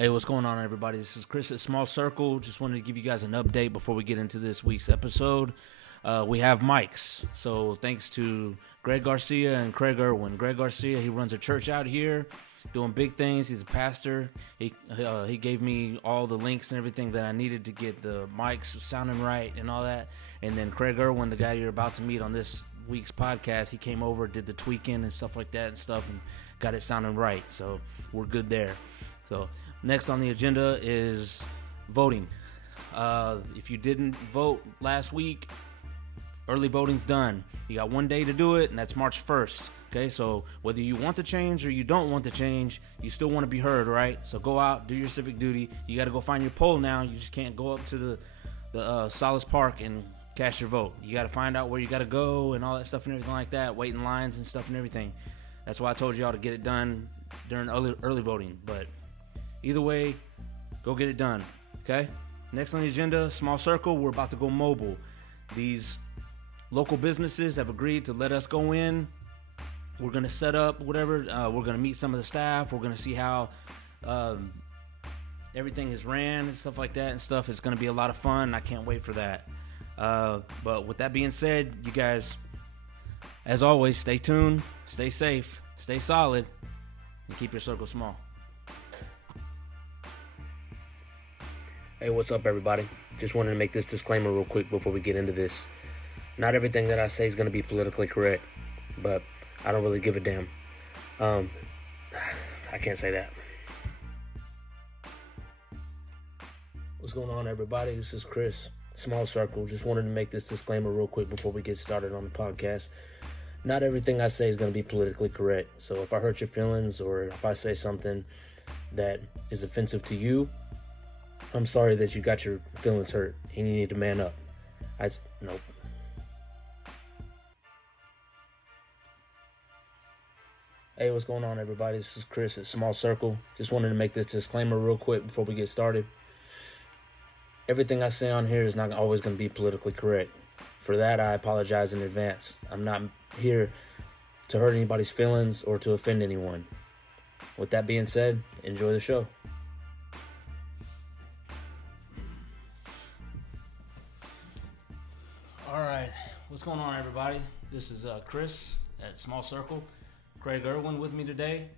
Hey, what's going on, everybody? This is Chris at Small Circle. Just wanted to give you guys an update before we get into this week's episode. We have mics, so thanks to Greg Garcia and Kraig Erwin. Greg Garcia, he runs a church out here, doing big things. He's a pastor. He gave me all the links and everything that I needed to get the mics sounding right and all that. And then Kraig Erwin, the guy you're about to meet on this week's podcast, he came over, did the tweaking and stuff like that and got it sounding right. So we're good there. So next on the agenda is voting. If you didn't vote last week, early voting's done. You got 1 day to do it, and that's March 1st. Okay, so whether you want to change or you don't want to change, you still want to be heard, right? So go out, do your civic duty. You got to go find your poll now. You just can't go up to the Solace Park and cast your vote. You got to find out where you got to go and all that stuff and everything like that, wait in lines and stuff and everything. That's why I told y'all to get it done during early voting. But either way, go get it done, okay? Next on the agenda, Small Circle, we're about to go mobile. These local businesses have agreed to let us go in. We're going to set up whatever. We're going to meet some of the staff. We're going to see how everything is ran and stuff like that and stuff. It's going to be a lot of fun. I can't wait for that. But with that being said, you guys, as always, stay tuned, stay safe, stay solid, and keep your circle small. Hey, what's up, everybody? Just wanted to make this disclaimer real quick before we get into this. Not everything that I say is going to be politically correct, but I don't really give a damn. I can't say that. What's going on, everybody? This is Chris, Small Circle. Just wanted to make this disclaimer real quick before we get started on the podcast. Not everything I say is going to be politically correct. So if I hurt your feelings or if I say something that is offensive to you, I'm sorry that you got your feelings hurt and you need to man up. Nope. Hey, what's going on, everybody? This is Chris at Small Circle. Just wanted to make this disclaimer real quick before we get started. Everything I say on here is not always going to be politically correct. For that, I apologize in advance. I'm not here to hurt anybody's feelings or to offend anyone. With that being said, enjoy the show. All right, what's going on, everybody? This is Chris at Small Circle. Kraig Erwin with me today.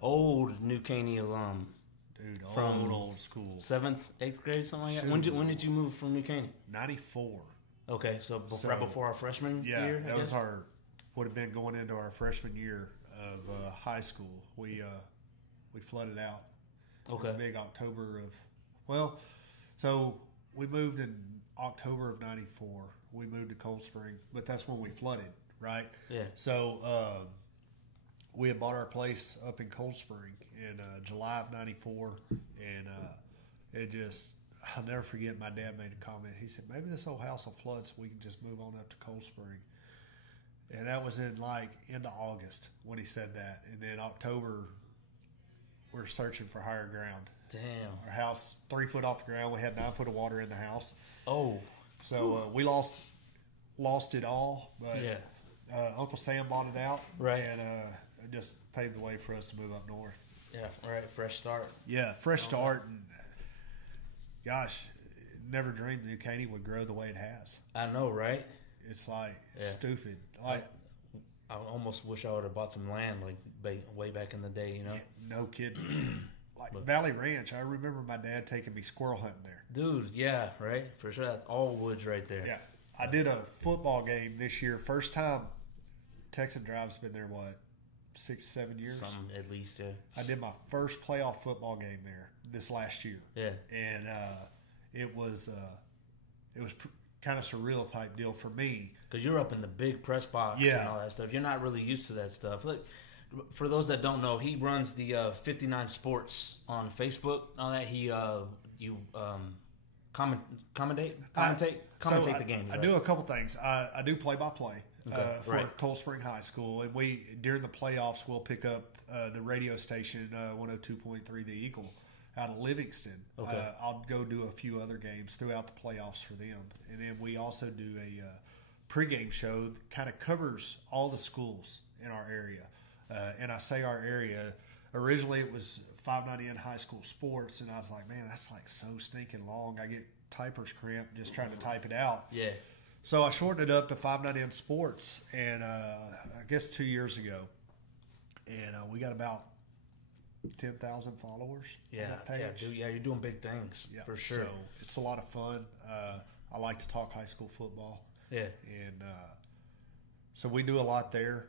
Old New Caney alum. Dude, from old school. 7th, 8th grade, something like that. When did you move from New Caney? 94. Okay, so right before our freshman year, that was would have been going into our freshman year of high school. We flooded out. Okay. Big October so we moved in October of 94. We moved to Cold Spring, but that's when we flooded, right? Yeah. So we had bought our place up in Cold Spring in July of 94, and I'll never forget, my dad made a comment. He said, maybe this old house will flood so we can just move on up to Cold Spring. And that was in into August when he said that. And then October, we're searching for higher ground. Damn. Our house, 3 foot off the ground. We had 9 foot of water in the house. Oh. So we lost it all. But yeah. Uncle Sam bought it out. Right. And it just paved the way for us to move up north. Yeah, right. Fresh start. Yeah, fresh start. And gosh, never dreamed New Caney would grow the way it has. I know, right? It's stupid. I almost wish I would have bought some land way back in the day, you know? Yeah, no kidding. Valley Ranch, I remember my dad taking me squirrel hunting there. Dude, yeah, right? For sure. That's all woods right there. Yeah. I did a football game this year. First time. Texan Drive's been there, 6, 7 years? Something at least, yeah. I did my first playoff football game there this last year. Yeah. And it was kind of surreal type deal for me. Because you're up in the big press box and all that stuff. You're not really used to that stuff. Look, for those that don't know, he runs the 59 Sports on Facebook. All that commentate the game. I do a couple things. I do play-by-play for Cold Spring High School, and we during the playoffs we'll pick up the radio station 102.3 The Eagle out of Livingston. Okay. I'll go do a few other games throughout the playoffs for them, and then we also do a pregame show that kind of covers all the schools in our area. And I say our area, originally it was 590 in high school sports, and I was like, man, that's like so stinking long. I get typer's cramp just trying to type it out. Yeah. So I shortened it up to 590 in sports, and I guess 2 years ago, and we got about 10,000 followers. Yeah, on that page. you're doing big things for sure. So it's a lot of fun. I like to talk high school football. Yeah, and so we do a lot there,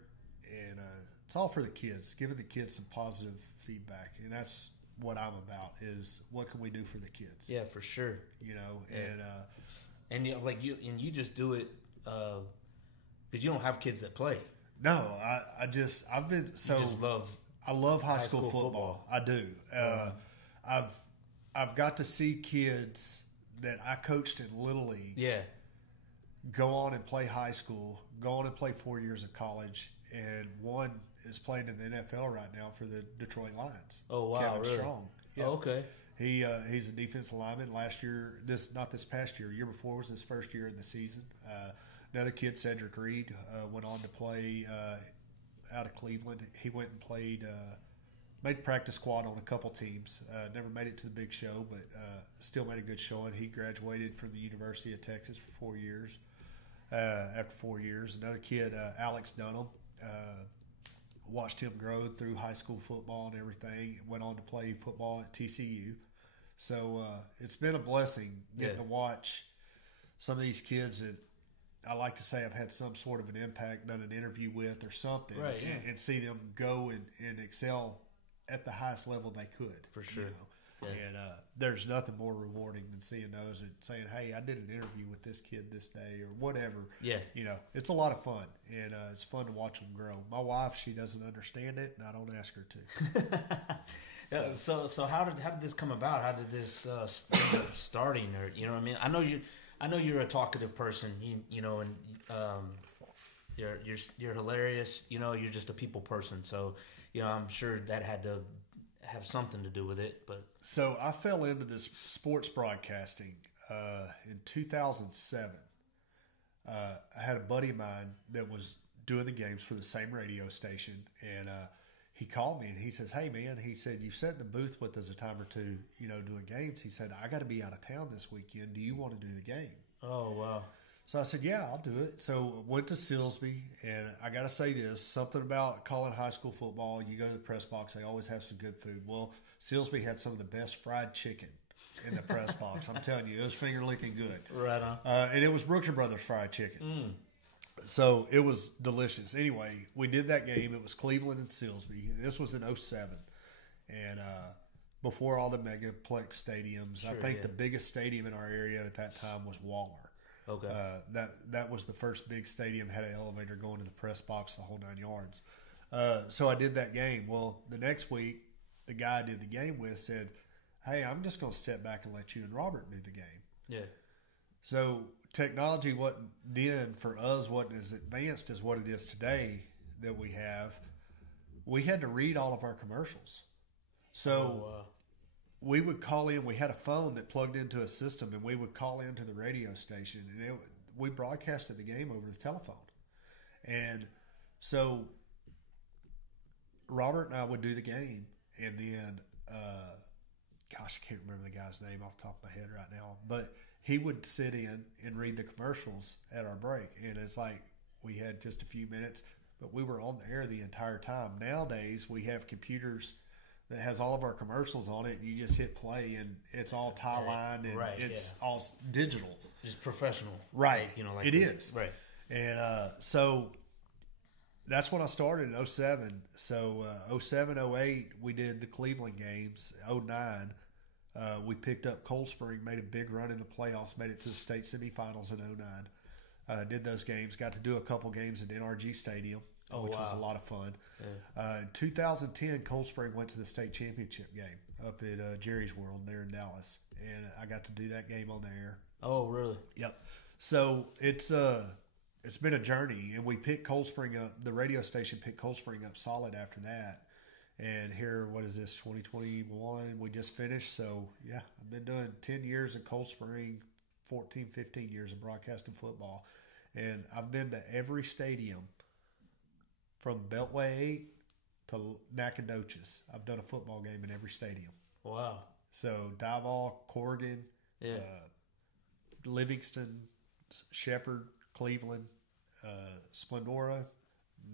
and it's all for the kids, giving the kids some positive feedback, and that's what I'm about. Is what can we do for the kids? Yeah, for sure. You know, yeah. and you just do it because you don't have kids that play. No, I've been so. You just love. I love high school football. I do. I've got to see kids that I coached in Little League. Yeah. Go on and play high school. Go on and play 4 years of college, and one is playing in the NFL right now for the Detroit Lions. Oh wow, Kevin really? Strong. Yeah. Oh, okay. He's a defensive lineman. Last year, not this past year, year before was his first year in the season. Another kid, Cedric Reed, went on to play out of Cleveland. He went and played, made practice squad on a couple teams. Never made it to the big show, but still made a good showing. He graduated from the University of Texas for 4 years. After 4 years, another kid, Alex Dunham, watched him grow through high school football and everything. Went on to play football at TCU. So it's been a blessing getting to watch some of these kids that I like to say I've had some sort of an impact, done an interview with or something, right, and see them go and excel at the highest level they could. For sure. You know? And there's nothing more rewarding than seeing those and saying, hey, I did an interview with this kid this day or whatever. Yeah. You know, it's a lot of fun, and it's fun to watch them grow. My wife, she doesn't understand it, and I don't ask her to. So how did this come about? How did this starting, or you know what I mean? I know you're a talkative person, you know, and you're hilarious. You know, you're just a people person. So, you know, I'm sure that had to have something to do with it. But so I fell into this sports broadcasting in 2007. I had a buddy of mine that was doing the games for the same radio station, and he called me and he says, hey man, he said, you've sat in the booth with us a time or two, you know, doing games. He said, I got to be out of town this weekend. Do you want to do the game? Oh, wow. So I said, yeah, I'll do it. So went to Silsbee, and I got to say this, something about calling high school football. You go to the press box, they always have some good food. Well, Silsbee had some of the best fried chicken in the press box. I'm telling you, it was finger licking good. Right on. And it was Brooks Brothers fried chicken. So it was delicious. Anyway, we did that game. It was Cleveland and Silsbee. This was in 07. And before all the megaplex stadiums, Sure, I think the biggest stadium in our area at that time was Waller. Okay. That was the first big stadium, had an elevator going to the press box, the whole 9 yards. So I did that game. Well, the next week, the guy I did the game with said, hey, I'm just going to step back and let you and Robert do the game. Yeah. So technology for us wasn't as advanced as what it is today that we have. We had to read all of our commercials. So we would call in. We had a phone that plugged into a system, and we would call into the radio station, and we broadcasted the game over the telephone. And so Robert and I would do the game, and then gosh, I can't remember the guy's name off the top of my head right now, but he would sit in and read the commercials at our break. And it's like we had just a few minutes, but we were on the air the entire time. Nowadays, we have computers that has all of our commercials on it, and you just hit play, and it's all tie-lined, and it's all digital. Just professional. Right. Like, you know, like it is. Right. And so that's when I started in 07. So 07, 08, we did the Cleveland games. 09, we picked up Cold Spring, made a big run in the playoffs, made it to the state semifinals in 09. Did those games, got to do a couple games at NRG Stadium, which was a lot of fun. Yeah. In 2010, Cold Spring went to the state championship game up at Jerry's World there in Dallas, and I got to do that game on the air. Oh, really? Yep. So it's been a journey, and we picked Cold Spring up. The radio station picked Cold Spring up solid after that. And here, what is this, 2021? We just finished. So, yeah, I've been doing 10 years in Cold Spring, 14, 15 years of broadcasting football. And I've been to every stadium from Beltway 8 to Nacogdoches. I've done a football game in every stadium. Wow. So Dival, Corrigan, Livingston, Shepherd, Cleveland, Splendora,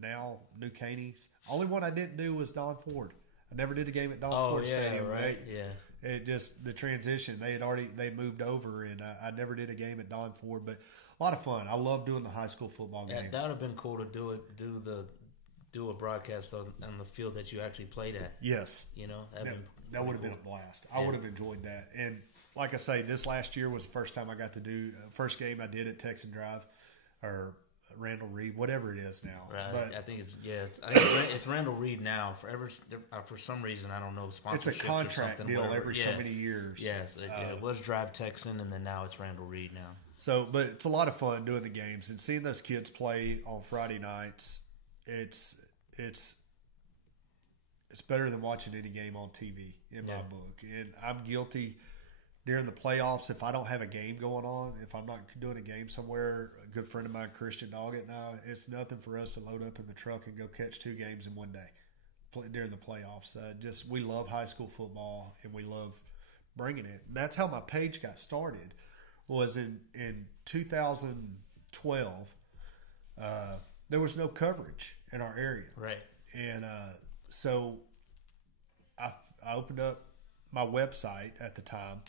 now New Caney's. Only one I didn't do was Don Ford. I never did a game at Don Ford Stadium. Right. Yeah. It just the transition. They moved over, and I never did a game at Don Ford. But a lot of fun. I love doing the high school football games. That would have been cool to do a broadcast on the field that you actually played at. Yes, that would have been a blast. I would have enjoyed that. And like I say, this last year was the first time I got to do first game I did at Texan Drive or Randall Reed, whatever it is now. Right. But I think it's Randall Reed now. For some reason, I don't know, sponsorships it's a contract or something, deal whatever. every so many years. Yes, it was Drive Texan, and then now it's Randall Reed now. So, but it's a lot of fun doing the games and seeing those kids play on Friday nights. It's better than watching any game on TV in my book. And I'm guilty during the playoffs if I don't have a game going on, if I'm not doing a game somewhere. A good friend of mine, Christian Doggett, now it's nothing for us to load up in the truck and go catch 2 games in one day during the playoffs. We love high school football and we love bringing it. And that's how my page got started. Was in 2012. There was no coverage in our area, right? And so I opened up my website at the time,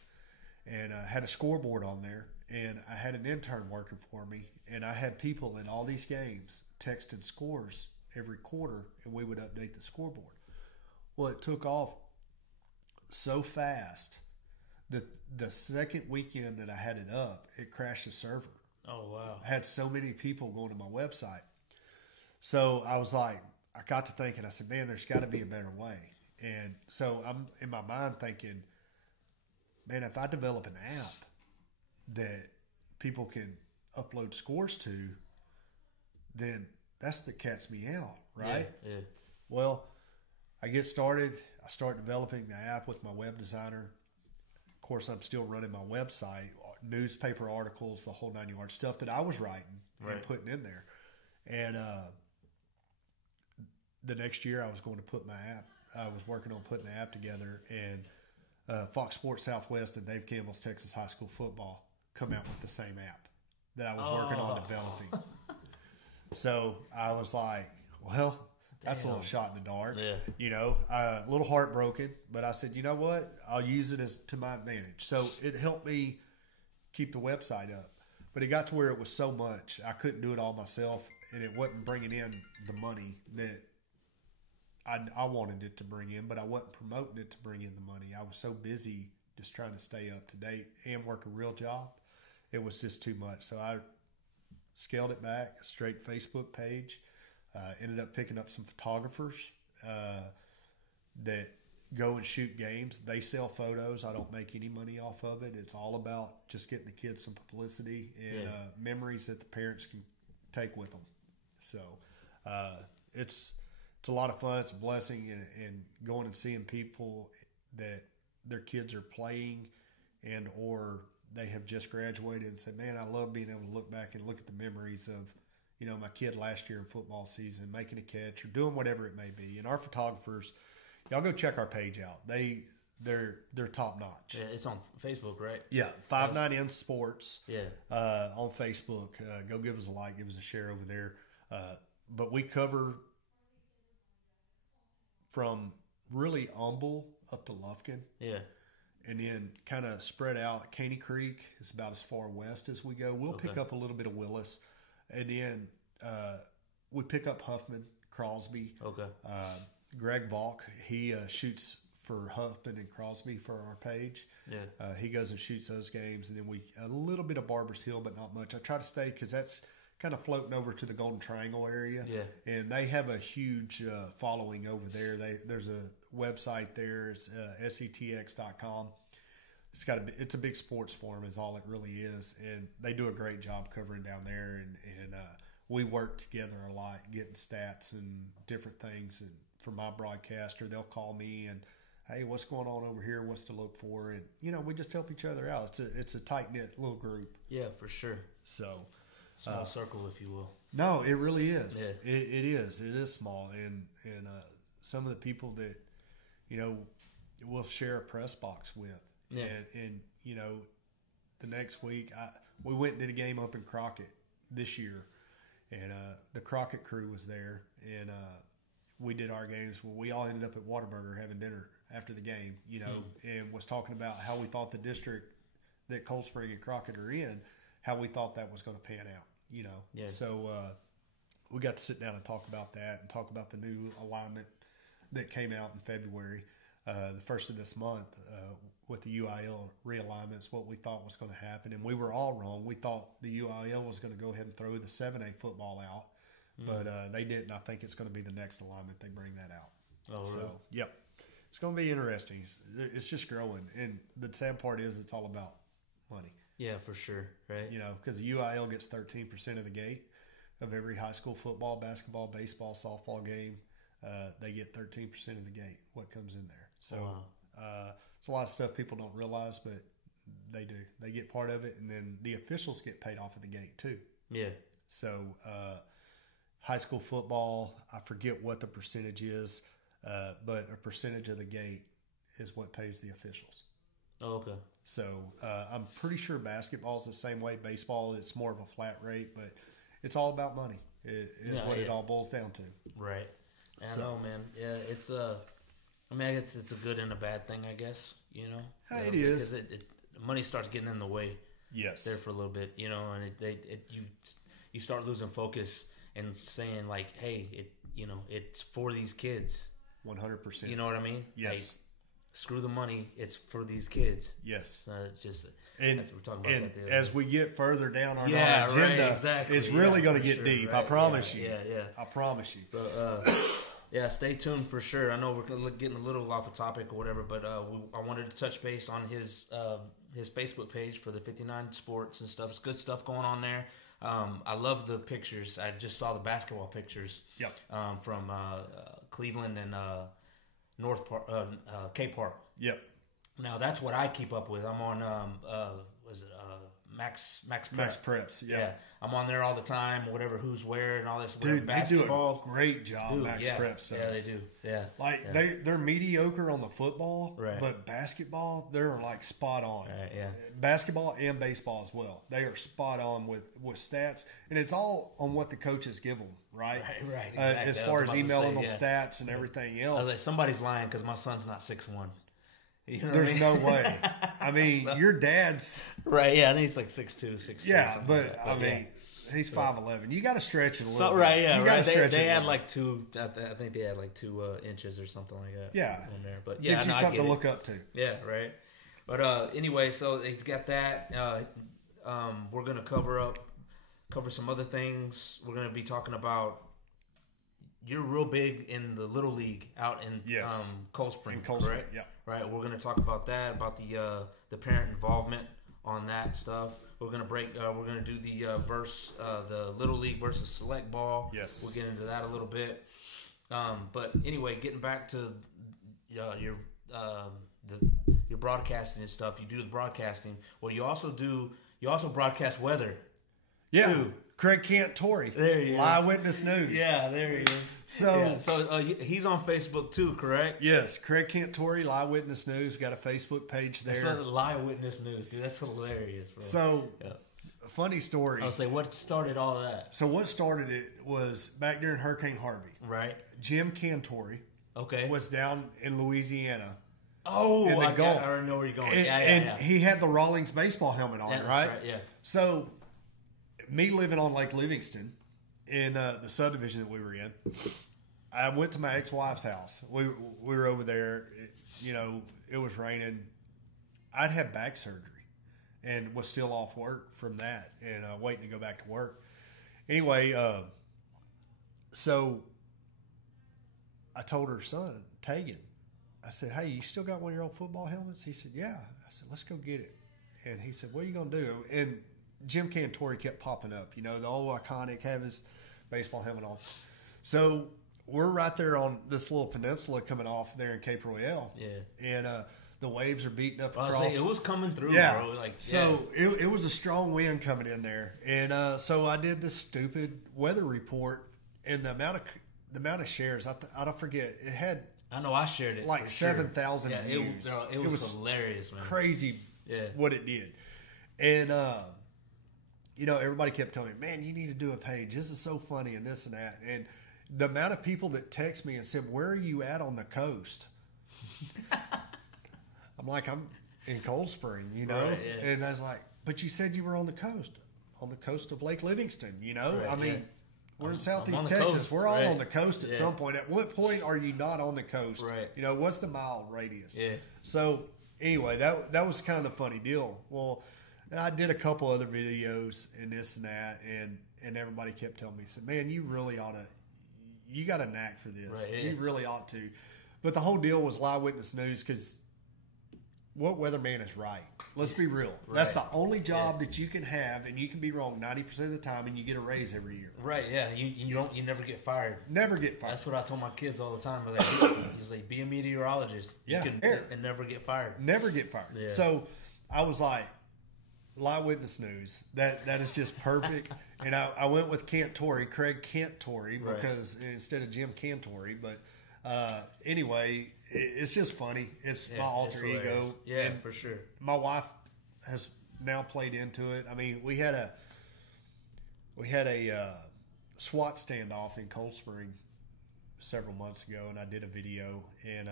and I had a scoreboard on there, and I had an intern working for me, and I had people in all these games texting scores every quarter, and we would update the scoreboard. Well, it took off so fast that the second weekend that I had it up, it crashed the server. Oh, wow. I had so many people going to my website. So I was like, I got to thinking, I said, man, there's got to be a better way. And so I'm in my mind thinking, man, if I develop an app that people can upload scores to, then that's the cat's me out, right? Yeah. Well, I get started. I start developing the app with my web designer. Of course, I'm still running my website, newspaper articles, the whole 9 yards, stuff that I was writing and putting in there. And the next year I was going to put my app, I was working on putting the app together, and Fox Sports Southwest and Dave Campbell's Texas High School Football come out with the same app that I was working on developing. So I was like, well, that's a little shot in the dark. Yeah. A little heartbroken, but I said, you know what? I'll use it as to my advantage. So it helped me keep the website up. But it got to where it was so much, I couldn't do it all myself, and it wasn't bringing in the money that I wanted it to bring in, but I wasn't promoting it to bring in the money. I was so busy just trying to stay up to date and work a real job. It was just too much. So I scaled it back, straight Facebook page. Ended up picking up some photographers that go and shoot games. They sell photos. I don't make any money off of it. It's all about just getting the kids some publicity and memories that the parents can take with them. So it's a lot of fun. It's a blessing, and going and seeing people that their kids are playing and or they have just graduated and said, man, I love being able to look back and look at the memories of, my kid last year in football season, making a catch or doing whatever it may be. And our photographers, y'all go check our page out. They're top notch. Yeah, it's on Facebook, right? Yeah, 59N Sports. Yeah. On Facebook. Go give us a like, give us a share over there. But we cover from really Humble up to Lufkin. Yeah. And then kind of spread out. Caney Creek is about as far west as we go. We'll pick up a little bit of Willis. And then we pick up Huffman, Crosby. Okay. Greg Valk, he shoots for Huffman and Crosby for our page. Yeah. He goes and shoots those games. And then a little bit of Barbers Hill, but not much. I try to stay because that's kind of floating over to the Golden Triangle area. Yeah. And they have a huge following over there. There's a website there. It's setx.com. It's a big sports forum is all it really is. And they do a great job covering down there. And we work together a lot, getting stats and different things. And for my broadcaster, they'll call me and, hey, what's going on over here? What's to look for? And, we just help each other out. It's a tight-knit little group. Yeah, for sure. So small circle, if you will. No, it really is. Yeah. It is. It is small. And some of the people that, you know, we'll share a press box with. Yeah. And you know, the next week, we went and did a game up in Crockett this year, and the Crockett crew was there, and we did our games. Well, we all ended up at Whataburger having dinner after the game, you know, and was talking about how we thought the district that Cold Spring and Crockett are in, how we thought that was going to pan out, you know. Yeah. So we got to sit down and talk about that and talk about the new alignment that came out in February, the first of this month, with the UIL realignments, what we thought was going to happen. And we were all wrong. We thought the UIL was going to go ahead and throw the 7A football out, but they didn't. I think it's going to be the next alignment they bring that out. Oh, really? So, yep. It's going to be interesting. It's just growing. And the sad part is it's all about money. Yeah, for sure, right? You know, because the UIL gets 13% of the gate of every high school football, basketball, baseball, softball game. They get 13% of the gate, what comes in there. So it's a lot of stuff people don't realize, but they do. They get part of it, and then the officials get paid off of the gate too. Yeah. So high school football, I forget what the percentage is, but a percentage of the gate is what pays the officials. Oh, okay. So I'm pretty sure basketball is the same way. Baseball, it's more of a flat rate, but it's all about money. It it all boils down to. Right. I know, man. Yeah, it's I mean, it's a good and a bad thing, I guess. You know, It is. because money starts getting in the way. Yes. There for a little bit, you know, and you start losing focus and saying like, hey, it's for these kids. 100%. You know what I mean? Yes. Like, screw the money. It's for these kids. Yes. So it's just and we're talking about that the other as day. we get further down on our Right, agenda, exactly. it's really going to for get sure, deep. right? I promise you. Yeah. I promise you. So, yeah, stay tuned for sure. I know we're getting a little off a topic or whatever, but I wanted to touch base on his Facebook page for the 59 Sports and stuff. It's good stuff going on there. I love the pictures. I just saw the basketball pictures. Yep. From Cleveland and North Park, K Park. Yep. Now that's what I keep up with. I'm on Max Preps. Yeah, I'm on there all the time. Whatever, who's where, and all this. Dude, basketball. they do a great job. Max Preps. Yeah, they do. Yeah, like they're mediocre on the football, right? But basketball, they're like spot on. Right, yeah. Basketball and baseball as well. They are spot on with stats, and it's all on what the coaches give them, right? Right. Exactly. As far as emailing them stats and everything else. I was like, somebody's lying because my son's not 6'1". You know There's no way. I mean, your dad's right. Yeah, I think he's like 6'2", 6'3". Yeah, but I mean, he's 5'11". You got to stretch it a little. Right. bit. Yeah. You Right. Stretch They it had like 2. I think they had like 2 inches or something like that. Yeah. On there, but yeah, gives you something to look up to. Yeah. Right. But anyway, so he's got that. We're gonna cover some other things. We're gonna be talking about. You're real big in the Little League out in Cold Spring, right? Yeah. Right. We're going to talk about that, about the parent involvement on that stuff. We're going to we're going to do the Little League versus Select Ball. Yes. We'll get into that a little bit. But anyway, getting back to your broadcasting and stuff. You do the broadcasting. Well, you also broadcast weather. Yeah. Too. Craig Cantori. There he is. Eyewitness News. Yeah, there he is. So he's on Facebook too, correct? Yes, Craig Cantori, Eyewitness News. We've got a Facebook page there. That's Eyewitness News, dude. That's hilarious, bro. So, a funny story. I was like, what started all that? So what started it was back during Hurricane Harvey. Right. Jim Cantori was down in Louisiana. Oh, in the Gulf. I already know where you're going. And he had the Rawlings baseball helmet on, that's right? Yeah. So, me living on Lake Livingston in the subdivision that we were in, I went to my ex-wife's house. We were over there. It was raining. I'd had back surgery and was still off work from that and waiting to go back to work. Anyway, so I told her son, Tegan, I said, hey, you still got one of your old football helmets? He said, yeah. I said, let's go get it. And he said, what are you going to do? And Jim Cantori kept popping up. The old iconic, have his baseball helmet on. So we're right there on this little peninsula coming off there in Cape Royale. Yeah. And the waves are beating up across. It was coming through, bro. It was a strong wind coming in there. And so I did this stupid weather report, and the the amount of shares, I don't forget, it had I know I shared it like 7,000 views. It was hilarious, man. Crazy what it did. And, everybody kept telling me, man, you need to do a page. This is so funny and this and that. And the amount of people that text me and said, where are you at on the coast? I'm like, I'm in Cold Spring, Right, yeah. And I was like, but you said you were on the coast of Lake Livingston, Right, I mean, we're in Southeast Texas. Coast, we're all on the coast at some point. At what point are you not on the coast? Right. What's the mile radius? Yeah. So anyway, that was kind of the funny deal. Well, I did a couple other videos and this and that, and everybody kept telling me, said, man, you really ought to, you got a knack for this. Right, yeah. You really ought to. But the whole deal was live witness news because what weatherman is right? Let's be real. Right. That's the only job that you can have, and you can be wrong 90% of the time, and you get a raise every year. Right? Yeah. You never get fired. Never get fired. That's what I told my kids all the time. He's like, be a meteorologist. You can and never get fired. Never get fired. Yeah. So I was like, live witness news. That is just perfect. And I went with Cantori, Kraig Cantori, because instead of Jim Cantori. But anyway, it's just funny. It's my alter ego. Yeah, and for sure. My wife has now played into it. I mean, we had a SWAT standoff in Cold Spring several months ago, and I did a video, and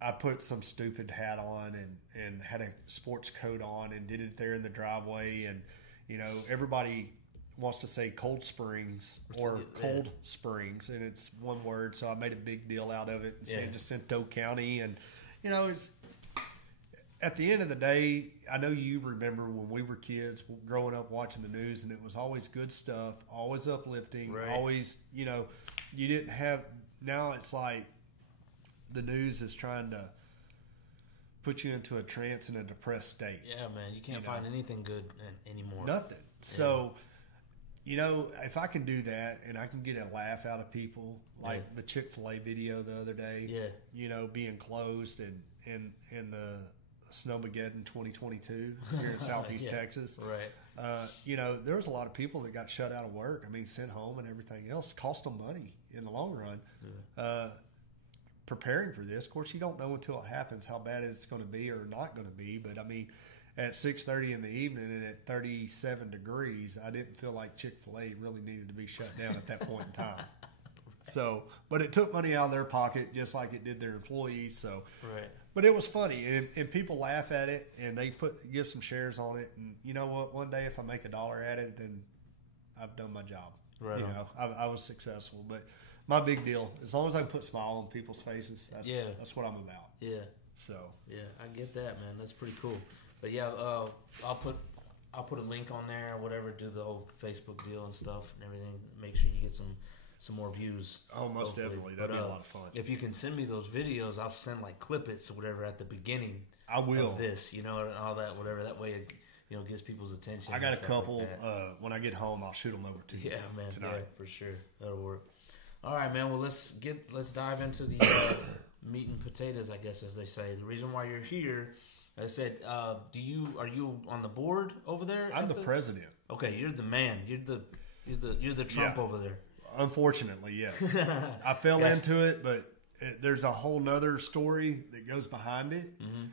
I put some stupid hat on and had a sports coat on and did it there in the driveway, and everybody wants to say Cold Springs or Cold Springs, and it's one word, so I made a big deal out of it in San Jacinto County. And it's, at the end of the day, I know you remember when we were kids growing up watching the news, and it was always good stuff, always uplifting, always, you didn't have, now it's like the news is trying to put you into a trance and a depressed state. Yeah, man, you can't find anything good anymore. Nothing. So, if I can do that and I can get a laugh out of people, like the Chick-fil-A video the other day, being closed and the Snowmageddon 2022 here in Southeast Texas. Right. There was a lot of people that got shut out of work. I mean, sent home and everything else. Cost them money in the long run. Yeah. Preparing for this, of course, you don't know until it happens how bad it's going to be or not going to be. But I mean, at 6:30 in the evening and at 37 degrees, I didn't feel like Chick-fil-A really needed to be shut down at that point in time. So, but it took money out of their pocket just like it did their employees. So, but it was funny, and people laugh at it, and they give some shares on it. And you know what? One day, if I make $1 at it, then I've done my job. Right. I was successful, but. My big deal, as long as I can put a smile on people's faces, that's what I'm about. Yeah. So. Yeah, I get that, man. That's pretty cool. But yeah, I'll put a link on there or whatever. Do the whole Facebook deal and stuff and everything. Make sure you get some more views. Oh, most definitely. That'd be a lot of fun. If you can send me those videos, I'll send like clippets or whatever at the beginning. I will. Of this, and all that, whatever. That way, it gets people's attention. I got a couple. Like when I get home, I'll shoot them over to you. Yeah, man. Tonight. Yeah, for sure. That'll work. All right, man. Well, let's dive into the meat and potatoes, I guess, as they say. The reason why you're here, I said, are you on the board over there? I'm the president. Okay, you're the man. You're the Trump over there. Unfortunately, yes. I fell into it, but there's a whole nother story that goes behind it. Mm-hmm.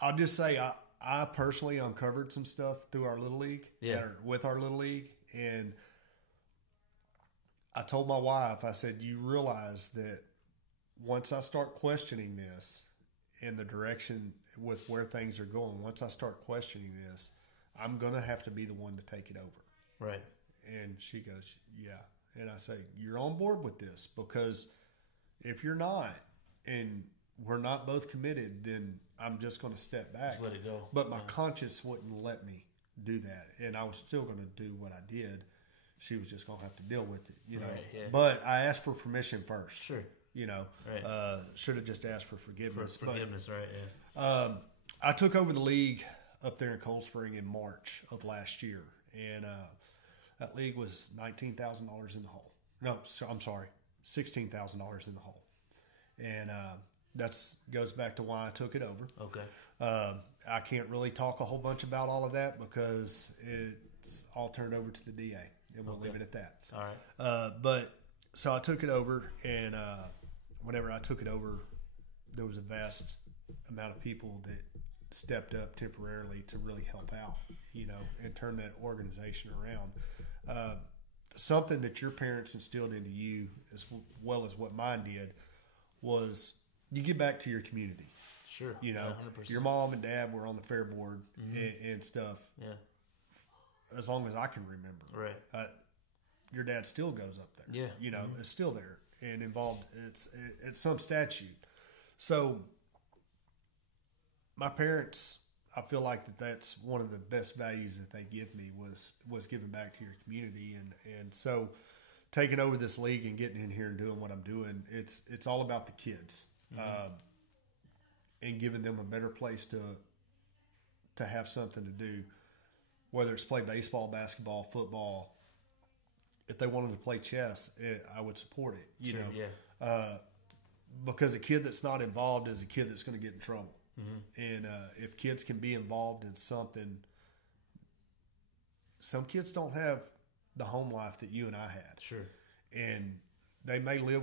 I'll just say I personally uncovered some stuff through our little league, with our little league, and I told my wife, I said, you realize that once I start questioning this and the direction with where things are going, once I start questioning this, I'm going to have to be the one to take it over. Right. And she goes, yeah. And I say, you're on board with this, because if you're not and we're not both committed, then I'm just going to step back. Just let it go. But my conscience wouldn't let me do that. And I was still going to do what I did. She was just going to have to deal with it, Right, yeah. But I asked for permission first. Sure. Right. Should have just asked for forgiveness. Forgiveness, right, yeah. I took over the league up there in Cold Spring in March of last year. And that league was $19,000 in the hole. No, I'm sorry, $16,000 in the hole. And goes back to why I took it over. Okay. I can't really talk a whole bunch about all of that because it's all turned over to the DA. and we'll leave it at that. All right. But so I took it over, and whenever I took it over, there was a vast amount of people that stepped up temporarily to really help out, and turn that organization around. Something that your parents instilled into you, as well as what mine did, was you give back to your community. Sure. 100%. Your mom and dad were on the fair board and stuff. Yeah. As long as I can remember. Right. Your dad still goes up there. Yeah. Is still there and involved. It's some statute. So my parents, I feel like that's one of the best values that they give me was giving back to your community, and so taking over this league and getting in here and doing what I'm doing, it's all about the kids, and giving them a better place to have something to do, whether it's play baseball, basketball, football. If they wanted to play chess, I would support it. Sure, Yeah. Because a kid that's not involved is a kid that's going to get in trouble. And if kids can be involved in something, some kids don't have the home life that you and I had. Sure. And they may live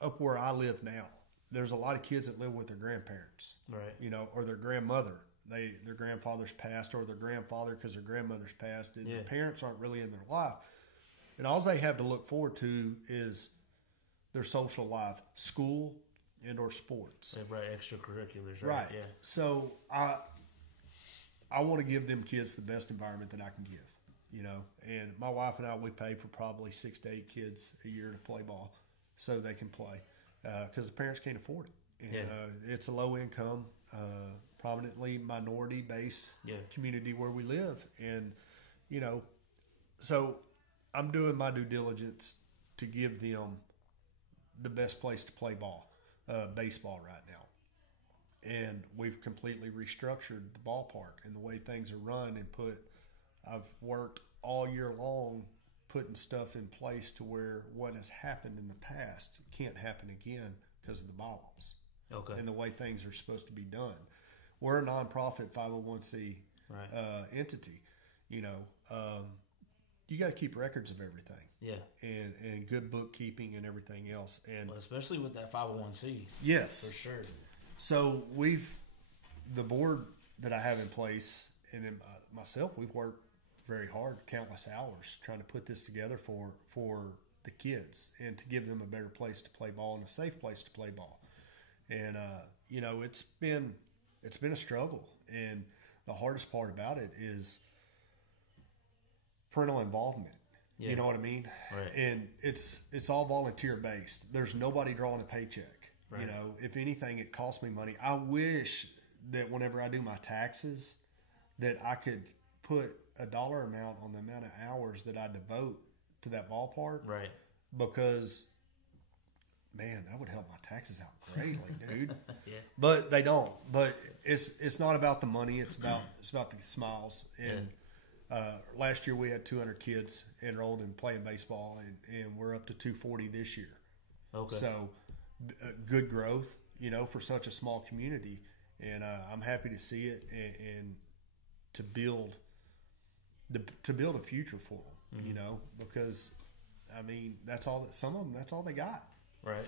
up where I live now. There's a lot of kids that live with their grandparents, right? Or their grandmother. Their grandfather's passed, or their grandfather because their grandmother's passed, and their parents aren't really in their life. And all they have to look forward to is their social life, school, and or sports. Right, extracurriculars. Right. Yeah. So I want to give them kids the best environment that I can give, And my wife and I, we pay for probably 6 to 8 kids a year to play ball so they can play because the parents can't afford it. And it's a low income, prominently minority based community where we live. And, so I'm doing my due diligence to give them the best place to play baseball right now. And we've completely restructured the ballpark and the way things are run, and I've worked all year long putting stuff in place to where what has happened in the past can't happen again because of the bylaws. Okay. And the way things are supposed to be done. We're a nonprofit 501c entity. You got to keep records of everything. Yeah. And good bookkeeping and everything else. And especially with that 501c. Yes. For sure. So the board that I have in place, and then myself, we've worked very hard, countless hours, trying to put this together for the kids and to give them a better place to play ball and a safe place to play ball. And, it's been a struggle. And the hardest part about it is parental involvement. Yeah. You know what I mean? Right. And it's all volunteer based. There's nobody drawing a paycheck. Right. If anything, it costs me money. I wish that whenever I do my taxes, that I could put a dollar amount on the amount of hours that I devote to that ballpark. Right. Because, man, that would help my taxes out greatly, dude. Yeah. But they don't. But it's not about the money. It's about the smiles. And last year we had 200 kids enrolled in playing baseball, and we're up to 240 this year. Okay. So good growth, for such a small community. And I'm happy to see it and to build a future for them, because, that's all that some of them, that's all they got. Right.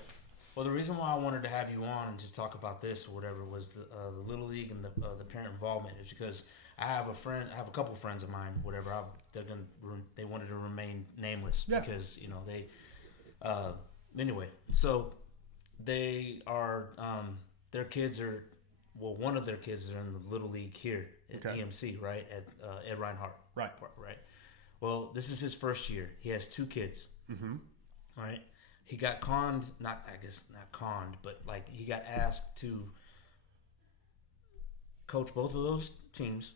Well, the reason why I wanted to have you on and to talk about this or whatever was the Little League and the parent involvement is because I have a couple friends of mine, whatever. They wanted to remain nameless because they. Anyway, so they are their kids are one of their kids are in the Little League here at EMC, right at Ed Reinhardt, right. Well, this is his first year. He has 2 kids, right. He got conned, not conned, but like he got asked to coach both of those teams,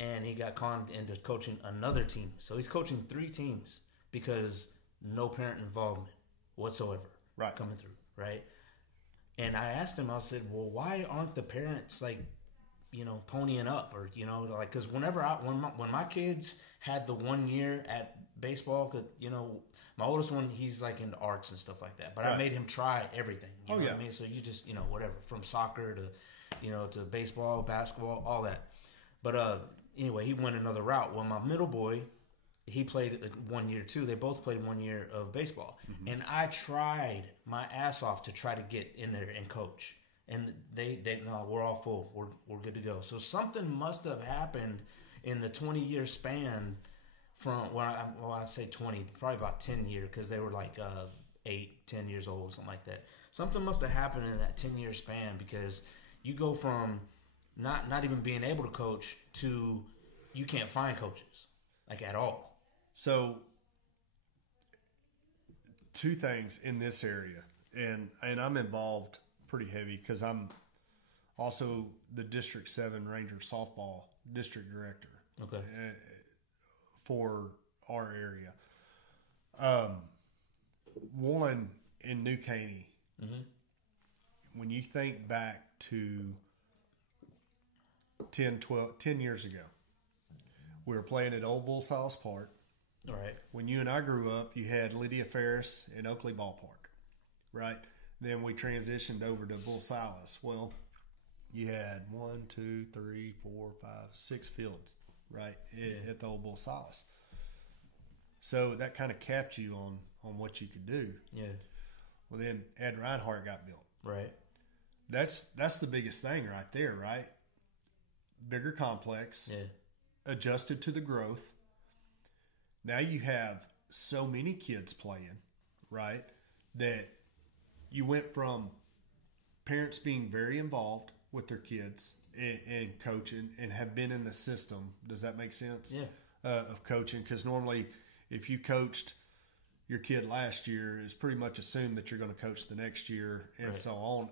and he got conned into coaching another team. So he's coaching 3 teams because no parent involvement whatsoever coming through, right? And I asked him, I said, well, why aren't the parents ponying up or, because when my kids had the 1 year at baseball, my oldest one, he's like into arts and stuff like that. But I made him try everything. You know what I mean? So you just, whatever, from soccer to, to baseball, basketball, all that. But anyway, he went another route. Well, my middle boy, he played 1 year too. They both played 1 year of baseball, and I tried my ass off to try to get in there and coach. And they no, we're all full. We're good to go. So something must have happened in the 20-year span from I say 20, probably about 10 years, because they were like 8, 10 years old, something like that. Something must have happened in that 10-year span, because you go from not even being able to coach to you can't find coaches, like, at all. So, two things in this area, and I'm involved pretty heavy because I'm also the District 7 Ranger softball district director. Okay. For our area. One, in New Caney, when you think back to 10 years ago, we were playing at Old Bull Silas Park. All right. When you and I grew up, you had Lydia Ferris in Oakley Ballpark, right? Then we transitioned over to Bull Silas. Well, you had 1, 2, 3, 4, 5, 6 fields, right, at the Old Bull Silas. So that kind of capped you on what you could do. Yeah. Well, then Ed Reinhardt got built. Right. That's the biggest thing right there, right? Bigger complex. Yeah. Adjusted to the growth. Now you have so many kids playing, right, that you went from parents being very involved with their kids and coaching and have been in the system. Does that make sense? Yeah. Of coaching, because normally if you coached your kid last year, it's pretty much assumed that you're going to coach the next year and right. so on.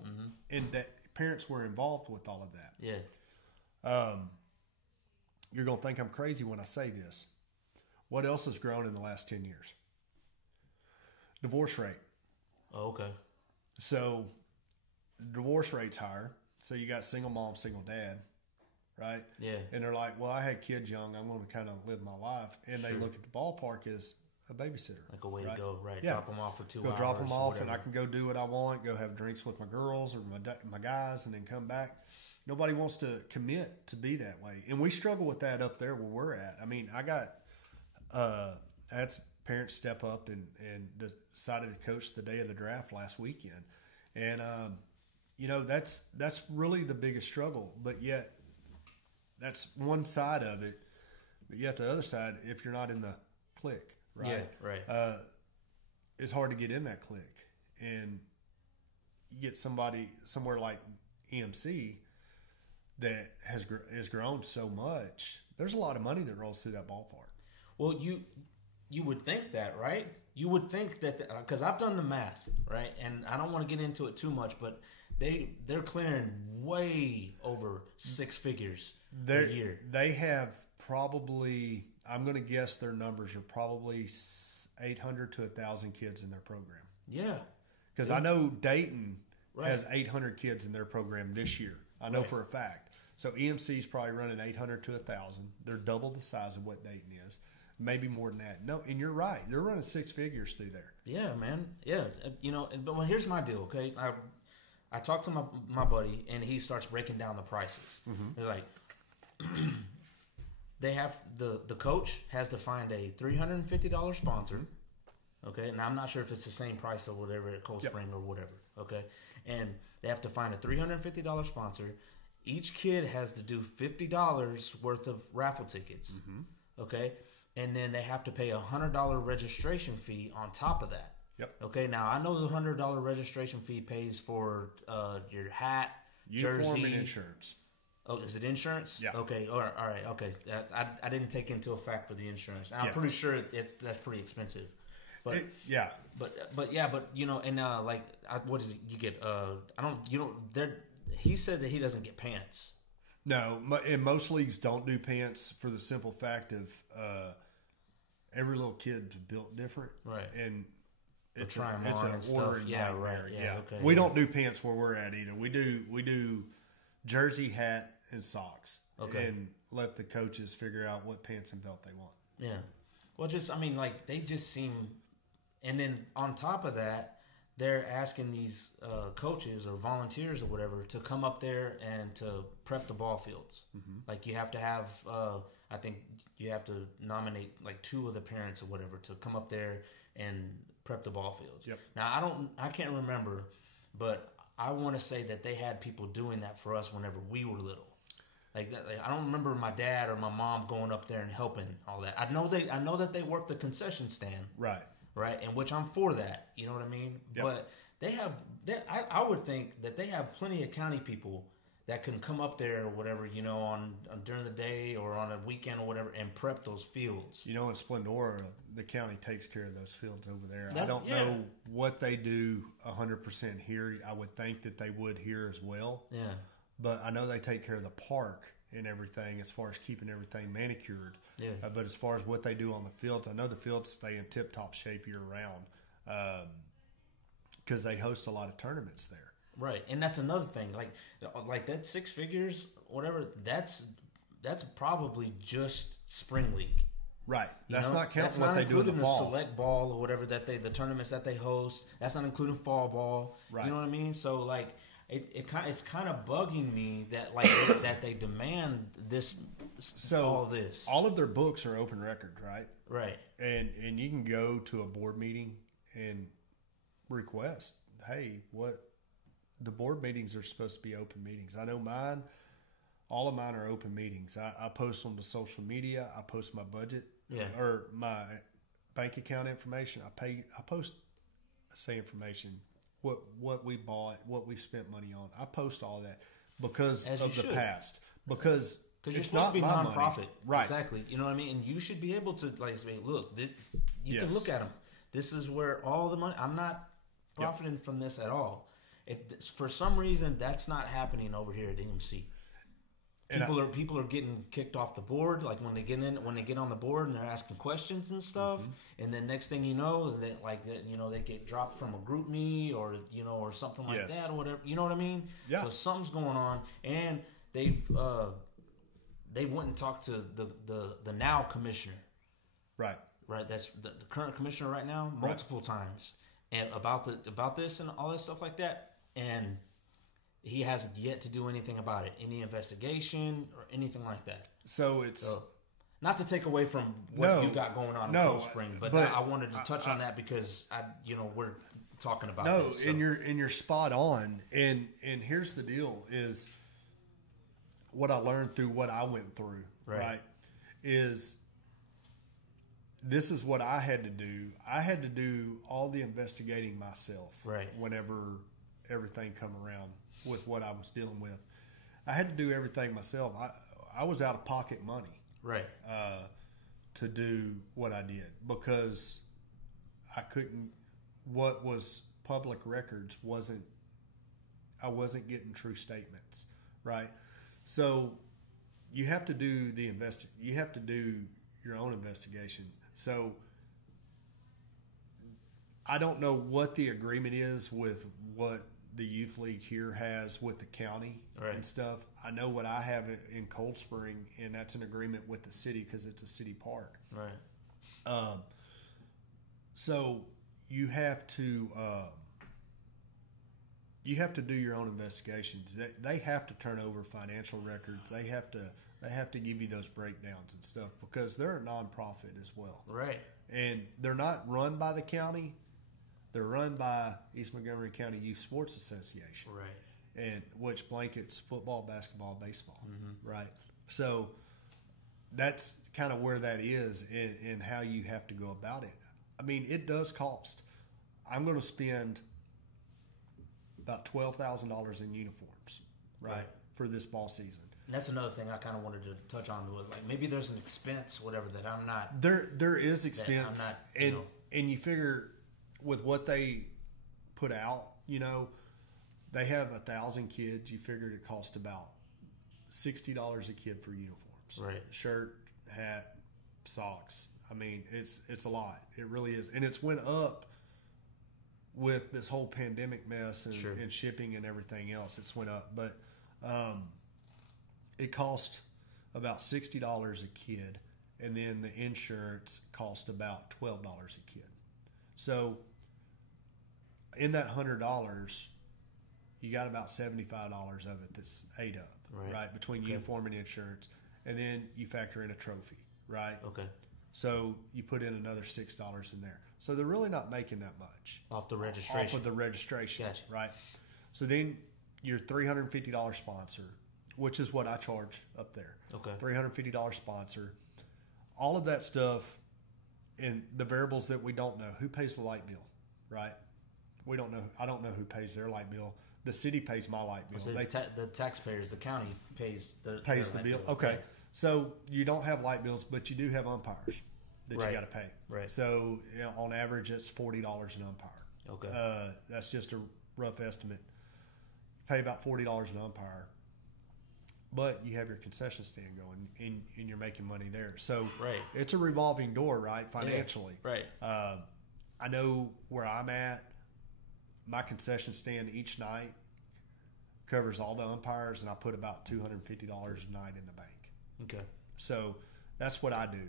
And that parents were involved with all of that. Yeah. You're going to think I'm crazy when I say this. What else has grown in the last 10 years? Divorce rate. Oh, okay. So divorce rate's higher. So you got single mom, single dad, right? Yeah. And they're like, well, I had kids young. I'm going to kind of live my life. And they look at the ballpark as a babysitter. Like a way right? to go, right? Yeah. Drop them off for 2 hours. Drop them off, whatever. and I can go do what I want, go have drinks with my girls or my guys, and then come back. Nobody wants to commit to be that way. And we struggle with that up there where we're at. I mean, I had parents step up and decided to coach the day of the draft last weekend. And, that's really the biggest struggle. But yet, that's one side of it. But yet the other side, if you're not in the clique, right? Yeah, right. It's hard to get in that clique. And you get somebody somewhere like EMC that has grown so much. There's a lot of money that rolls through that ballpark. Well, you would think that, right? You would think that, because I've done the math, right? And I don't want to get into it too much, but they're clearing way over 6 figures a year. They have probably, I'm going to guess their numbers are probably 800 to 1,000 kids in their program. Yeah. Because I know Dayton has 800 kids in their program this year. I know for a fact. So EMC is probably running 800 to 1,000. They're double the size of what Dayton is. Maybe more than that. No, and you're right. They're running 6 figures through there. Yeah, man. Yeah. But here's my deal, okay? I talked to my buddy, and he starts breaking down the prices. They're like, they have, the coach has to find a $350 sponsor, okay? Now, I'm not sure if it's the same price or whatever at Cold Spring or whatever, okay? And they have to find a $350 sponsor. Each kid has to do $50 worth of raffle tickets, okay? And then they have to pay a $100 registration fee on top of that. Yep. Okay, now I know the $100 registration fee pays for your hat, Uniform jersey, and insurance. Oh, is it insurance? Yeah. Okay. All right. Okay. I didn't take into effect for the insurance. I'm pretty sure that's pretty expensive. But what does you get? He said that he doesn't get pants. No, and most leagues don't do pants for the simple fact of every little kid's built different, right? And it's an ordering. Yeah, right. Yeah. Okay. We don't do pants where we're at either. We do jersey, hat, and socks. Okay. And let the coaches figure out what pants and belt they want. Yeah. Well, they just seem, and then on top of that, they're asking these coaches or volunteers or whatever to come up there and to prep the ball fields. Mm-hmm. Like you have to have, I think you have to nominate like 2 of the parents or whatever to come up there and prep the ball fields. Yep. Now I can't remember, but I want to say that they had people doing that for us whenever we were little. Like I don't remember my dad or my mom going up there and helping all that. I know that they worked the concession stand. Right, and which I'm for that. You know what I mean? Yep. But I would think that they have plenty of county people that can come up there or whatever, on during the day or on a weekend or whatever, and prep those fields. In Splendora, the county takes care of those fields over there. I don't know what they do 100% here. I would think that they would here as well. Yeah. But I know they take care of the park and everything as far as keeping everything manicured. Yeah. But as far as what they do on the fields, I know the fields stay in tip-top shape year-round because they host a lot of tournaments there. Right, and that's another thing. Like that 6 figures, whatever. That's probably just spring league. Right. That's not counting what they do in the fall. That's not including the select ball or whatever the tournaments that they host. That's not including fall ball. Right. You know what I mean? So it's kind of bugging me that that they demand this. So all this. All of their books are open records, right? Right. And you can go to a board meeting and request, hey, what the board meetings are supposed to be open meetings. I know mine. All of mine are open meetings. I post them to social media. I post my budget or my bank account information. I post information. What we bought, what we spent money on. I post all that because of the past. Because you're supposed to be nonprofit. Money. Right. Exactly. You know what I mean? And you should be able to say, look, you can look at them. This is where all the money. I'm not profiting from this at all. For some reason, that's not happening over here at EMC. People are getting kicked off the board, like when they get on the board and they're asking questions and stuff, and then next thing you know, they get dropped from a group me or something like that or whatever. You know what I mean? Yeah. So something's going on, and they went and talked to the now commissioner. Right. Right. That's the current commissioner right now, multiple times, and about this and all that stuff like that, and he hasn't yet to do anything about it, any investigation or anything like that. So it's not to take away from what you got going on in Cold Spring, but I wanted to touch on that because we're talking about this. No, and you're spot on. And here's the deal: is what I learned through what I went through. Right? Is this is what I had to do. I had to do all the investigating myself. Right. Whenever everything come around with what I was dealing with, I had to do everything myself. I was out of pocket money, right, to do what I did because I couldn't. What was public records wasn't. I wasn't getting true statements, right? So you have to do You have to do your own investigation. So I don't know what the agreement is with what the youth league here has with the county and stuff. I know what I have in Cold Spring, and that's an agreement with the city because it's a city park. Right. So you have to do your own investigations. They have to turn over financial records. They have to give you those breakdowns and stuff because they're a nonprofit as well. Right. And they're not run by the county. They're run by East Montgomery County Youth Sports Association, right? And which blankets football, basketball, baseball, right? So that's kind of where that is and how you have to go about it. I mean, it does cost. I'm going to spend about $12,000 in uniforms, right, for this ball season. And that's another thing I kind of wanted to touch on was maybe there's an expense, whatever, that I'm not. There is expense, I'm not, and you figure. With what they put out, they have 1,000 kids. You figured it cost about $60 a kid for uniforms, right? Shirt, hat, socks. I mean, it's a lot. It really is, and it's went up with this whole pandemic mess and shipping and everything else. It's went up, but it cost about $60 a kid, and then the insurance cost about $12 a kid. So in that $100, you got about $75 of it that's ate up, right? Between uniform and insurance, and then you factor in a trophy, right? Okay. So you put in another $6 in there. So they're really not making that much Off the registration. Off of the registration, Gotcha. right? So then your $350 sponsor, which is what I charge up there. Okay. $350 sponsor. All of that stuff and the variables that we don't know. Who pays the light bill, right? We don't know. I don't know who pays their light bill. The city pays my light bill. So the taxpayers, the county pays the bill. Okay. So you don't have light bills, but you do have umpires that you got to pay. Right. So on average, it's $40 an umpire. Okay. That's just a rough estimate. You pay about $40 an umpire, but you have your concession stand going, and you're making money there. So it's a revolving door, right, financially. Yeah. Right. I know where I'm at. My concession stand each night covers all the umpires, and I put about $250 a night in the bank. Okay. So that's what I do,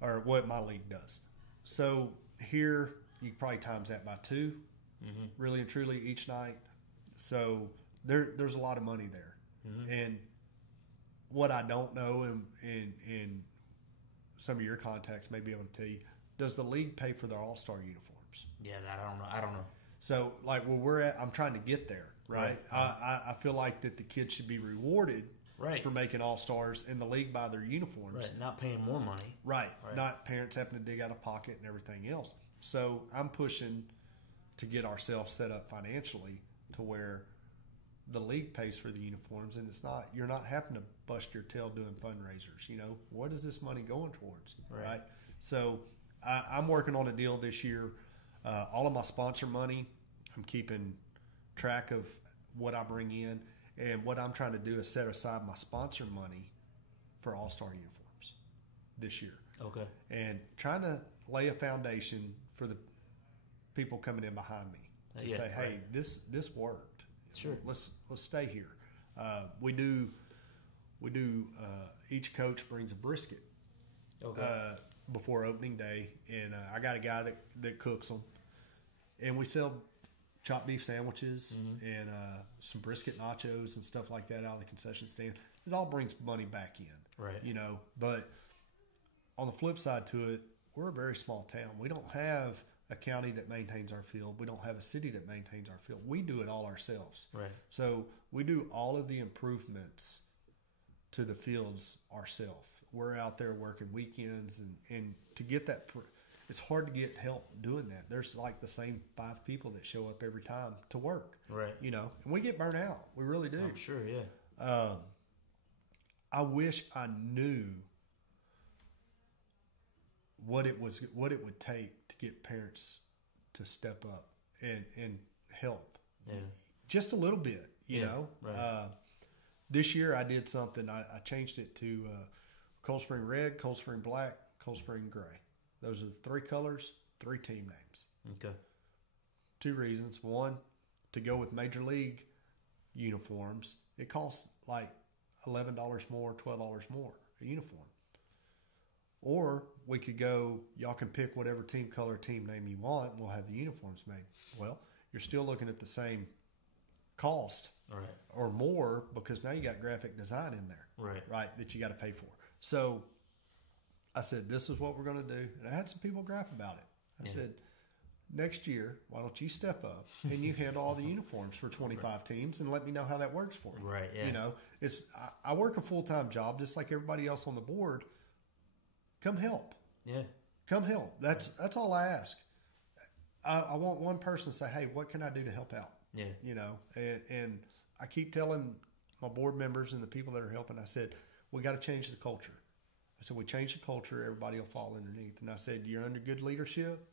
or what my league does. So here, you probably times that by 2, really and truly, each night. So there's a lot of money there. And what I don't know, and some of your contacts may be able to tell you, does the league pay for their all-star uniforms? Yeah, I don't know. So, like where we're at, I'm trying to get there, right? I feel like that the kids should be rewarded for making all-stars, and the league buy their uniforms. Right, not paying more money. Right, not parents having to dig out of pocket and everything else. So I'm pushing to get ourselves set up financially to where the league pays for the uniforms, and you're not having to bust your tail doing fundraisers. What is this money going towards, right? So I'm working on a deal this year. All of my sponsor money, I'm keeping track of what I bring in, and what I'm trying to do is set aside my sponsor money for all-star uniforms this year. Okay. And trying to lay a foundation for the people coming in behind me to say, hey, this worked. Sure. Let's stay here. We do. Each coach brings a brisket. Okay. Before opening day, and I got a guy that cooks them, and we sell chopped beef sandwiches and some brisket nachos and stuff like that out of the concession stand. It all brings money back in, right? But on the flip side to it, we're a very small town. We don't have a county that maintains our field. We don't have a city that maintains our field. We do it all ourselves, right? So we do all of the improvements to the fields ourselves. We're out there working weekends, and to get that, it's hard to get help doing that. There's like the same 5 people that show up every time to work, right? And we get burnt out. We really do. I'm sure, yeah. I wish I knew what it would take to get parents to step up and help, just a little bit, you know. Right. This year I did something. I changed it to Cold Spring Red, Cold Spring Black, Cold Spring Gray. Those are the 3 colors, 3 team names. Okay. 2 reasons. One, to go with Major League uniforms, it costs like $11 more, $12 more a uniform. Or we could go, y'all can pick whatever team color, team name you want, and we'll have the uniforms made. Well, you're still looking at the same cost or more, because now you got graphic design in there, right, that you got to pay for. So I said, this is what we're going to do. And I had some people gripe about it. I said, next year, why don't you step up and you handle all the uniforms for 25 teams and let me know how that works for you. Right, yeah. I work a full-time job just like everybody else on the board. Come help. Yeah. Come help. That's all I ask. I want one person to say, hey, what can I do to help out? Yeah. And I keep telling my board members and the people that are helping, I said, we got to change the culture. I said, we change the culture, everybody will fall underneath. And I said, you're under good leadership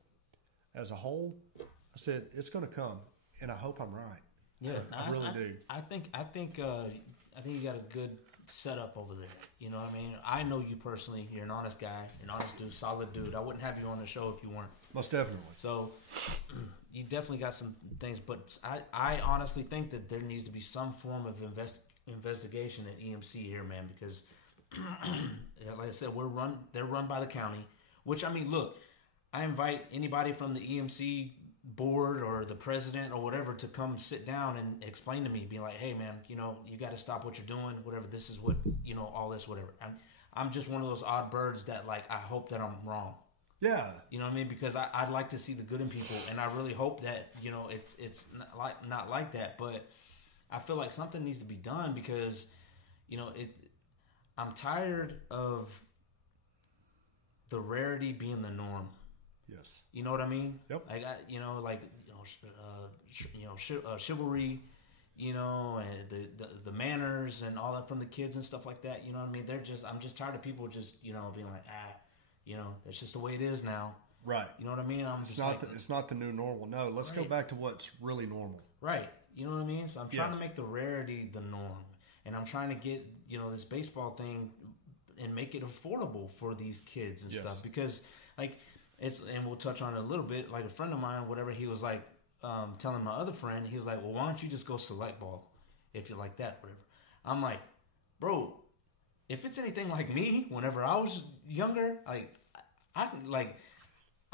as a whole. I said, it's going to come, and I hope I'm right. Yeah, I really do. I think you got a good setup over there. You know what I mean? I know you personally. You're an honest guy, an honest dude, solid dude. I wouldn't have you on the show if you weren't. Most definitely. So you definitely got some things, but I honestly think that there needs to be some form of investigation at EMC here, man, because like I said, they're run by the county, which, I mean, look, I invite anybody from the EMC board or the president or whatever to come sit down and explain to me, being like, hey man, you got to stop what you're doing, whatever, this is what, all this, whatever. I'm just one of those odd birds that, like, I hope that I'm wrong. Yeah. You know what I mean? Because I'd like to see the good in people, and I really hope that, it's not like that, but I feel like something needs to be done because, I'm tired of the rarity being the norm. Yes. You know what I mean? Yep. Chivalry, and the manners and all that from the kids and stuff like that. You know what I mean? I'm just tired of people just, being like, that's just the way it is now. Right. You know what I mean? It's not the new normal. No, let's go back to what's really normal. Right. You know what I mean? So I'm trying to make the rarity the norm, and I'm trying to get, this baseball thing and make it affordable for these kids and stuff, because like and we'll touch on it a little bit. Like a friend of mine, whatever, he was like telling my other friend, he was like, well, why don't you just go select ball if you like that, whatever. I'm like, bro, if it's anything like me, whenever I was younger, I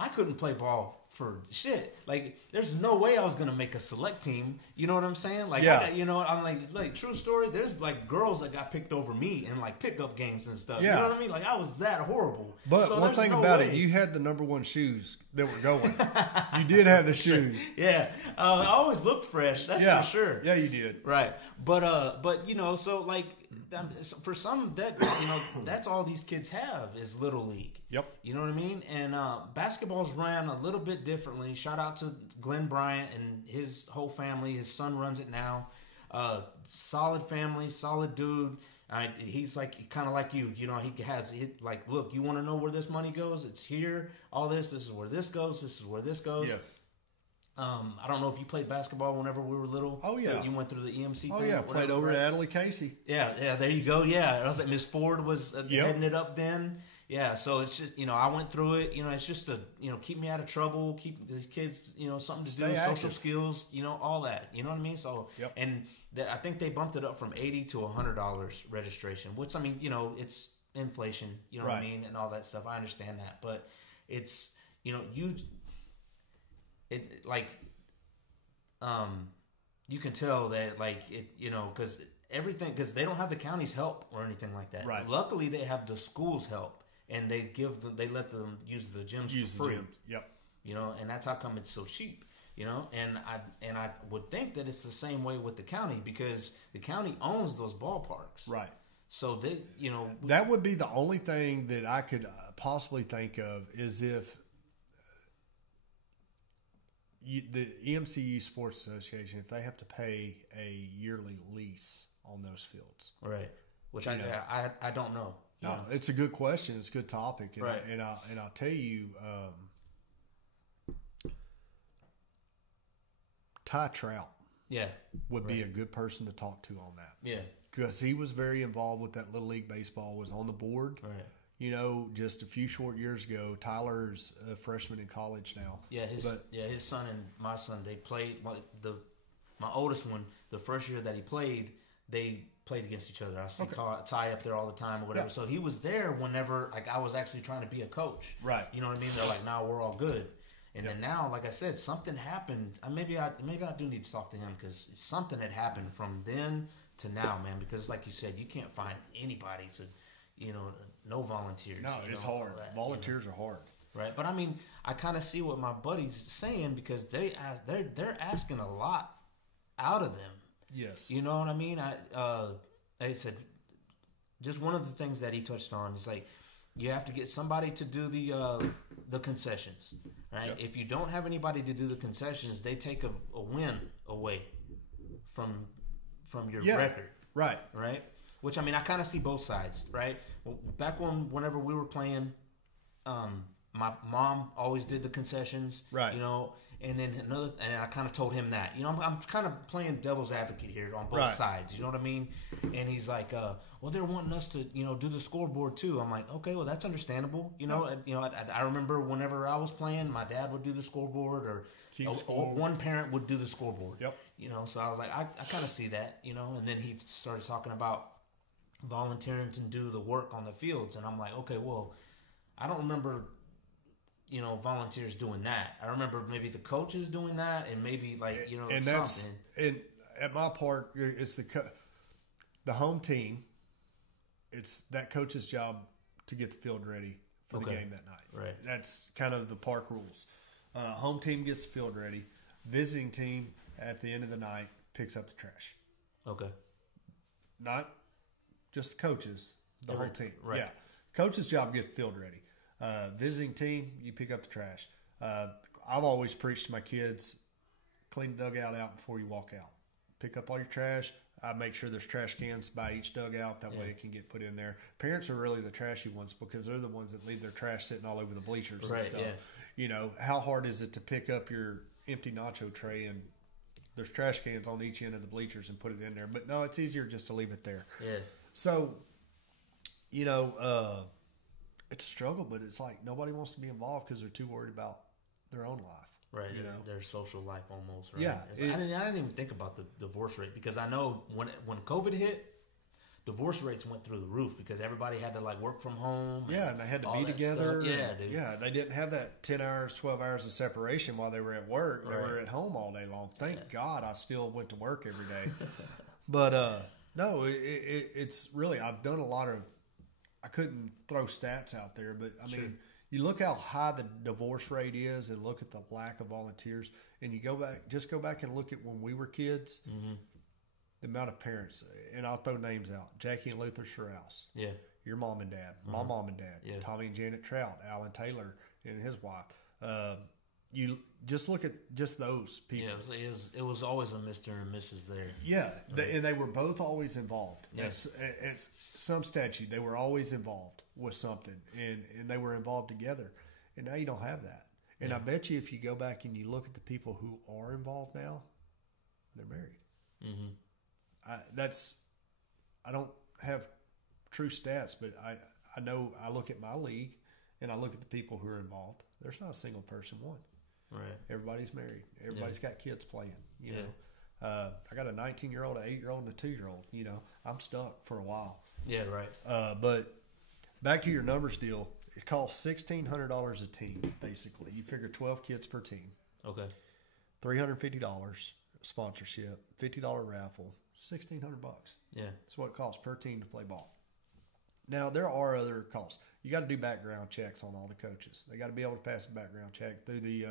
couldn't play ball for shit. Like, there's no way I was gonna make a select team. You know what I'm saying? Like, I'm like true story. There's like girls that got picked over me in like pickup games and stuff. Yeah. You know what I mean? Like, I was that horrible. But one thing about it, you had the number one shoes that were going. You did have the shoes. Yeah, I always looked fresh. That's for sure. Yeah, you did. Right, but so like for some that that's all these kids have is Little League. Yep. You know what I mean? And basketball's ran a little bit differently. Shout out to Glenn Bryant and his whole family. His son runs it now. Solid family, solid dude. He's like kind of like you. He has like, look, you want to know where this money goes? It's here. All this is where this goes. This is where this goes. Yes. I don't know if you played basketball whenever we were little. Oh, yeah. You went through the EMC thing. Oh, yeah. Played over at Adley Casey. Yeah, there you go. Yeah. I was like, Miss Ford was heading it up then. Yeah, so it's just, I went through it. It's just to, keep me out of trouble, keep the kids, something to do, social skills, all that. You know what I mean? So, and I think they bumped it up from $80 to $100 registration, which, I mean, it's inflation, you know what I mean, and all that stuff. I understand that. But it's, you can tell that, like, because they don't have the county's help or anything like that. Right. Luckily, they have the school's help. And they let them use the gyms for free. Yep. And that's how come it's so cheap. And I would think that it's the same way with the county, because the county owns those ballparks. Right. So they, that would be the only thing that I could possibly think of is if the EMCU Sports Association, if they have to pay a yearly lease on those fields. Right. Which I don't know. No, it's a good question. It's a good topic, and right. I'll tell you, Ty Trout, would be a good person to talk to on that. Yeah, because he was very involved with that Little League baseball. Was on the board. Right. Just a few short years ago. Tyler's a freshman in college now. Yeah, his son and my son, they played. My oldest one, the first year that he played, they played against each other. I see Ty up there all the time or whatever. Yeah. So he was there whenever, like, I was actually trying to be a coach. Right. You know what I mean? They're like, "No, we're all good." And then now, like I said, something happened. Maybe I do need to talk to him, because something had happened from then to now, man. Because like you said, you can't find anybody to, no volunteers. No, it's hard. Volunteers are hard. Right. But I mean, I kind of see what my buddy's saying, because they're asking a lot out of them. Yes. You know what I mean? I said, just one of the things that he touched on is, like, you have to get somebody to do the concessions, right? Yep. If you don't have anybody to do the concessions, they take a win away from your record. Right. Right? Which, I mean, I kind of see both sides, right? Back whenever we were playing, my mom always did the concessions. Right. And then and I kind of told him that, I'm kind of playing devil's advocate here on both sides. You know what I mean? And he's like, well, they're wanting us to, do the scoreboard too. I'm like, okay, well, that's understandable. I remember whenever I was playing, my dad would do the scoreboard, or one parent would do the scoreboard. Yep. So I was like, I kind of see that, and then he started talking about volunteering to do the work on the fields. And I'm like, okay, well, I don't remember volunteers doing that. I remember maybe the coaches doing that, and maybe and something. And at my part, it's the home team. It's that coach's job to get the field ready for the game that night. Right. That's kind of the park rules. Home team gets the field ready. Visiting team at the end of the night picks up the trash. Okay. Not just coaches, the whole team. Right. Yeah. Coach's job to get the field ready. Visiting team, you pick up the trash. I've always preached to my kids, clean the dugout out before you walk out. Pick up all your trash. I make sure there's trash cans by each dugout. That way it can get put in there. Parents are really the trashy ones because they're the ones that leave their trash sitting all over the bleachers and stuff. Yeah. How hard is it to pick up your empty nacho tray and there's trash cans on each end of the bleachers and put it in there? But no, it's easier just to leave it there. Yeah. So, it's a struggle, but it's like nobody wants to be involved because they're too worried about their own life. Right, their social life almost. Right? Yeah, I didn't even think about the divorce rate because I know when COVID hit, divorce rates went through the roof because everybody had to work from home. Yeah, and they had to be together. Stuff. Yeah, dude. Yeah, they didn't have that 10 hours, 12 hours of separation while they were at work. They were at home all day long. Thank God I still went to work every day. But no, it's really, I've done a lot of, I couldn't throw stats out there, but I mean, you look how high the divorce rate is and look at the lack of volunteers, and you go back and look at when we were kids, the amount of parents, and I'll throw names out. Jackie and Luther Sherhouse. Yeah. Your mom and dad. My mom and dad. Yeah. Tommy and Janet Trout. Alan Taylor and his wife. You just look at just those people. Yeah, it was always a Mr. and Mrs. there. Yeah, and they were both always involved. Yes. It's some statute. They were always involved with something, and they were involved together. And now you don't have that. And I bet you if you go back and you look at the people who are involved now, they're married. Mm-hmm. I don't have true stats, but I know I look at my league and I look at the people who are involved. There's not a single person won. Right. Everybody's married. Everybody's got kids playing. You know, I got a 19-year-old, an 8-year-old, and a 2-year-old. I'm stuck for a while. Yeah, right. But back to your numbers deal. It costs $1,600 a team. Basically, you figure 12 kids per team. Okay. $350 sponsorship, $50 raffle, $1,600. Yeah, that's what it costs per team to play ball. Now there are other costs. You got to do background checks on all the coaches. They got to be able to pass a background check. Through the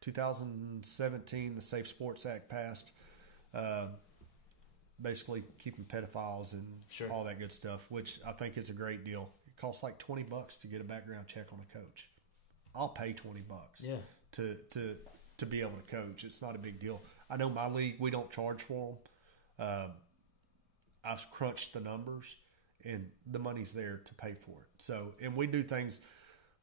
2017, the Safe Sports Act passed, basically keeping pedophiles and all that good stuff, which I think is a great deal. It costs like $20 to get a background check on a coach. I'll pay $20 to be able to coach. It's not a big deal. I know my league, we don't charge for them. I've crunched the numbers, and the money's there to pay for it. So, and we do things.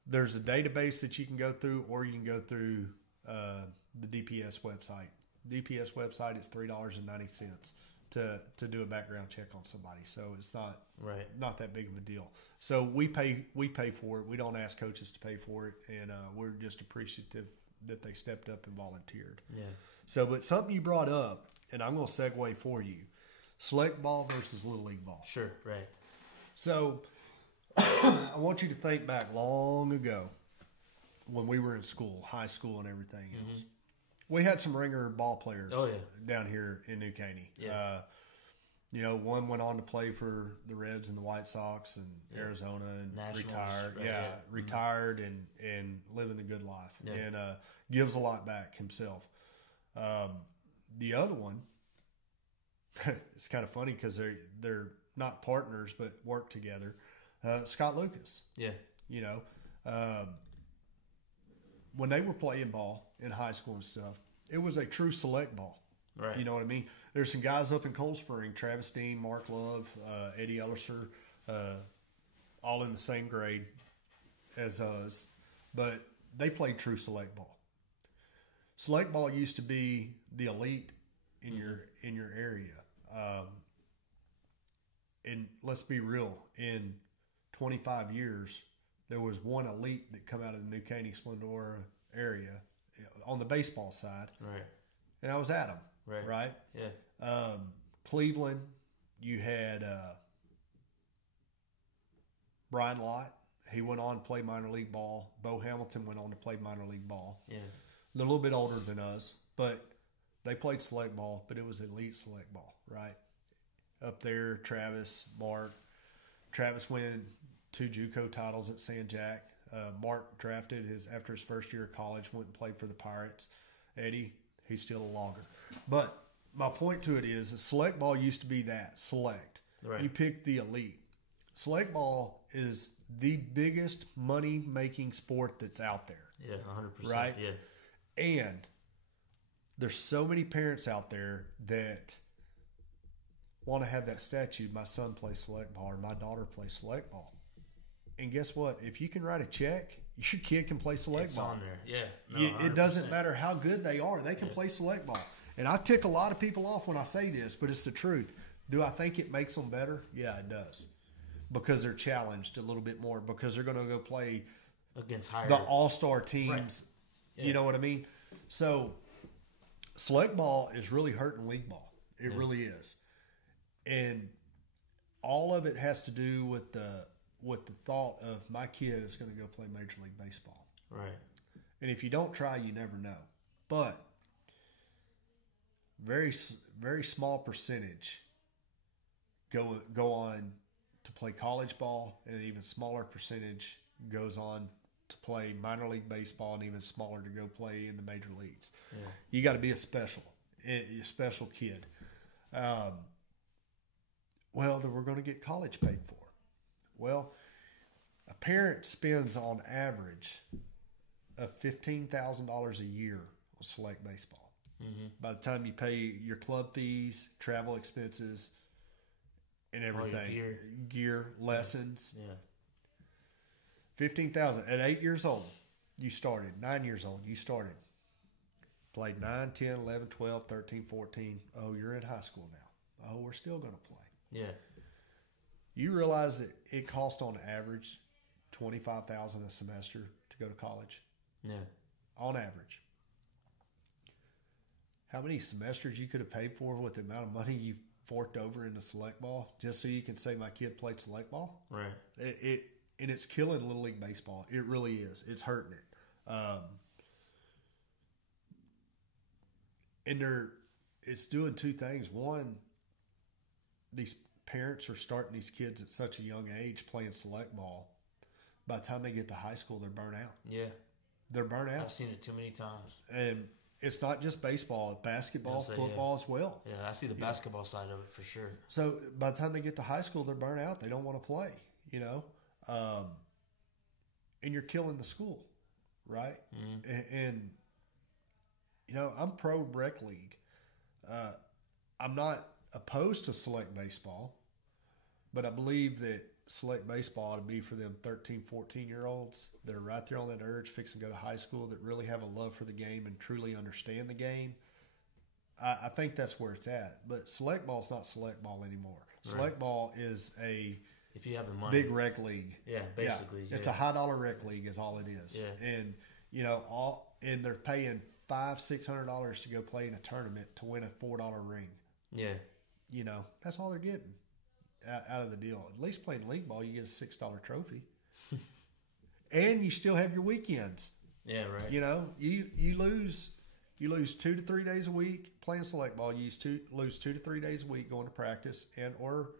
There's a database that you can go through, or you can go through the DPS website. DPS website is $3.90 to do a background check on somebody. So it's not that big of a deal. So we pay for it. We don't ask coaches to pay for it, and we're just appreciative that they stepped up and volunteered. Yeah. So, but something you brought up, and I'm going to segue for you: select ball versus little league ball. Sure. Right. So, I want you to think back long ago when we were in school, high school, and everything else. We had some ringer ball players down here in New Caney. Yeah. One went on to play for the Reds and the White Sox and Arizona and Nationals, retired. right, Retired and living the good life. Yeah. And gives a lot back himself. The other one, it's kind of funny because they're not partners but work together. Scott Lucas. Yeah. When they were playing ball in high school and stuff, it was a true select ball. Right. You know what I mean? There's some guys up in Cold Spring, Travis Dean, Mark Love, Eddie Ellerser, all in the same grade as us, but they played true select ball. Select ball used to be the elite in your area. And let's be real, in 25 years, there was one elite that come out of the New Caney Splendora area on the baseball side. Right. And that was Adam. Right? Yeah. Cleveland, you had Brian Lott, He went on to play minor league ball. Bo Hamilton went on to play minor league ball. Yeah. They're a little bit older than us, but they played select ball, but it was elite select ball, right? Up there, Travis, Mark. Travis won 2 JUCO titles at San Jack. Mark drafted after his first year of college, went and played for the Pirates. Eddie, he's still a logger. But my point to it is select ball used to be that, select. Right. You pick the elite. Select ball is the biggest money-making sport that's out there. Yeah, 100%. Right? Yeah. And there's so many parents out there that want to have that statue. My son plays select ball or my daughter plays select ball. And guess what? If you can write a check, your kid can play select ball. It's on there, yeah. No, it doesn't matter how good they are. They can play select ball. And I tick a lot of people off when I say this, but it's the truth. Do I think it makes them better? Yeah, it does. Because they're challenged a little bit more. Because they're going to go play against higher the all-star teams. Right. Yeah. You know what I mean? So select ball is really hurting league ball. It really is. And all of it has to do with the thought of my kid is going to go play Major League Baseball. Right. And if you don't try, you never know. But very, very small percentage go on to play college ball, and an even smaller percentage goes on to play minor league baseball, and even smaller to go play in the major leagues. Yeah. You got to be a special kid. Well, then we're going to get college paid for. Well, a parent spends on average of $15,000 a year on select baseball. Mm-hmm. By the time you pay your club fees, travel expenses, and everything, gear, lessons, $15,000 at 8 years old. You started 9 years old. You started played 9, 10, 11, 12, 13, 14. Oh, you're in high school now. Oh, we're still going to play. Yeah. You realize that it costs on average $25,000 a semester to go to college? Yeah. On average. How many semesters you could have paid for with the amount of money you forked over into select ball just so you can say my kid played select ball? Right. And it's killing Little League Baseball. It really is. It's hurting it. And it's doing two things. One, these parents are starting these kids at such a young age playing select ball. By the time they get to high school, they're burnt out. Yeah. They're burnt out. I've seen it too many times. And it's not just baseball, basketball, football as well. Yeah, I see the basketball side of it for sure. So by the time they get to high school, they're burnt out. They don't want to play, you know. And you're killing the school, right? Mm-hmm. And you know, I'm pro rec league. I'm not opposed to select baseball, but I believe that select baseball ought to be for them 13, 14-year-olds that are right there on that urge, fixing to go to high school, that really have a love for the game and truly understand the game. I think that's where it's at. But select ball is not select ball anymore. Select ball is if you have the money, big rec league. Yeah, basically. Yeah. It's a high-dollar rec league is all it is. Yeah. And, you know, and they're paying $500-$600 to go play in a tournament to win a $4 ring. Yeah. You know, that's all they're getting out of the deal. At least playing league ball, you get a $6 trophy. And you still have your weekends. Yeah, right. You know, you lose 2 to 3 days a week playing select ball. You lose 2 to 3 days a week going to practice or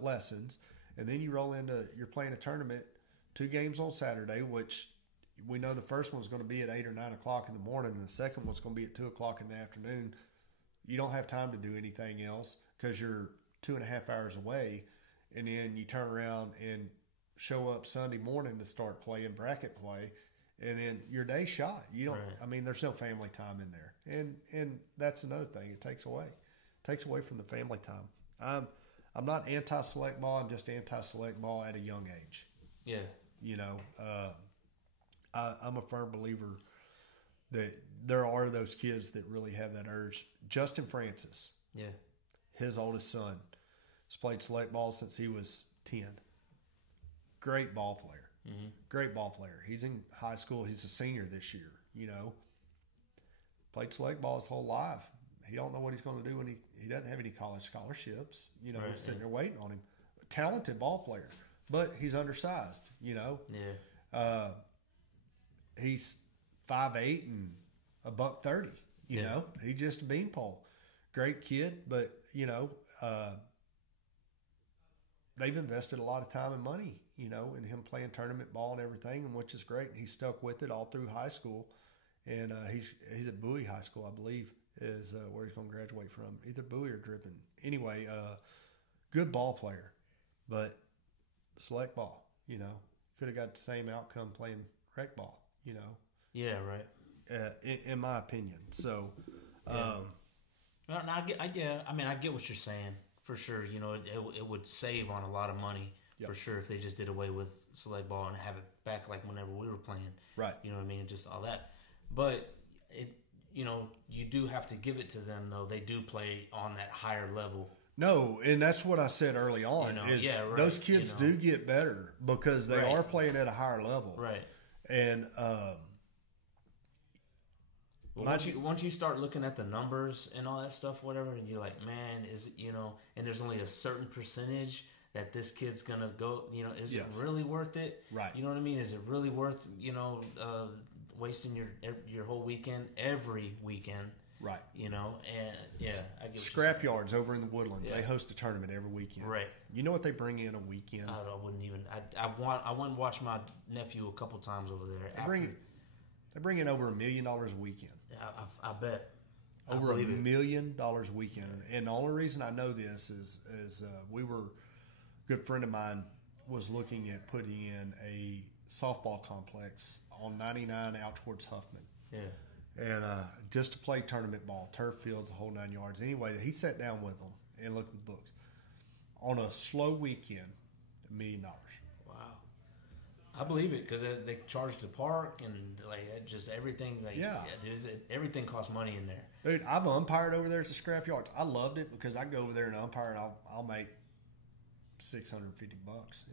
lessons. And then you roll into, you're playing a tournament, 2 games on Saturday, which we know the first one's going to be at 8 or 9 o'clock in the morning, and the second one's going to be at 2 o'clock in the afternoon. You don't have time to do anything else because you're 2.5 hours away, and then you turn around and show up Sunday morning to start playing bracket play, and then your day's shot. You don't. Right. I mean, there's no family time in there, and that's another thing. It takes away from the family time. I'm not anti-select ball. I'm just anti-select ball at a young age. Yeah. You know, I'm a firm believer that there are those kids that really have that urge. Justin Francis. Yeah. His oldest son has played select ball since he was 10. Great ball player. Mm-hmm. Great ball player. He's in high school. He's a senior this year, you know. Played select ball his whole life. He don't know what he's going to do when he doesn't have any college scholarships, you know, sitting there waiting on him. A talented ball player. but he's undersized. Yeah. He's 5'8" and $130. You know, he's just a beanpole. Great kid, but they've invested a lot of time and money, in him playing tournament ball and everything, and which is great. And he stuck with it all through high school, and he's at Bowie High School, I believe, is where he's going to graduate from, either Bowie or Dripping. Anyway, good ball player, but select ball. Could have got the same outcome playing rec ball. Yeah, right. In my opinion, so. No, I get what you're saying. For sure, it would save on a lot of money for sure if they just did away with select ball and have it back like whenever we were playing. Right. You know what I mean? Just all that. But you do have to give it to them though. They do play on that higher level. No, and that's what I said early on. Those kids do get better because they are playing at a higher level. Right. And once you start looking at the numbers and all that stuff, whatever, and you're like, man, is it, and there's only a certain percentage that this kid's gonna go, is it really worth it? Right. You know what I mean? Is it really worth, wasting your whole weekend, every weekend? Right. And I get Scrap Yards over in the Woodlands. They host a tournament every weekend. Right. You know what they bring in a weekend? I wouldn't even. I went and watched my nephew a couple times over there. They bring in over $1 million a weekend. I bet. Over $1 million a weekend. And the only reason I know this is we were, a good friend of mine was looking at putting in a softball complex on 99 out towards Huffman. Yeah. And just to play tournament ball, turf fields, the whole 9 yards. Anyway, he sat down with them and looked at the books. On a slow weekend, $1 million. I believe it because they charge the park and just everything. Everything costs money in there. Dude, I've umpired over there at the Scrap Yards. I loved it because I go over there and umpire and I'll make $650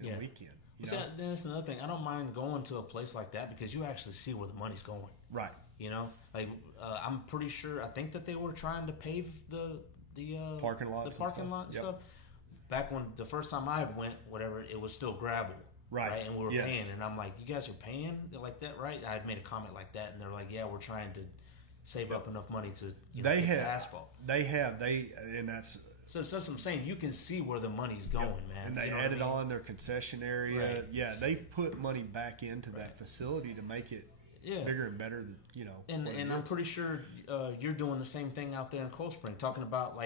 in a weekend. See, that's another thing. I don't mind going to a place like that because you actually see where the money's going. Right. I'm pretty sure. I think that they were trying to pave the parking lot, and stuff. Back when the first time I went, whatever, it was still gravel. Right. And we were paying. And I'm like, you guys are paying like that, right? I had made a comment like that. And they're like, yeah, we're trying to save up enough money to get the asphalt. And that's... So that's what I'm saying. You can see where the money's going, man. And they added on their concession area. Right. Yeah, they've put money back into that facility to make it bigger and better, And I'm pretty sure you're doing the same thing out there in Cold Spring, talking about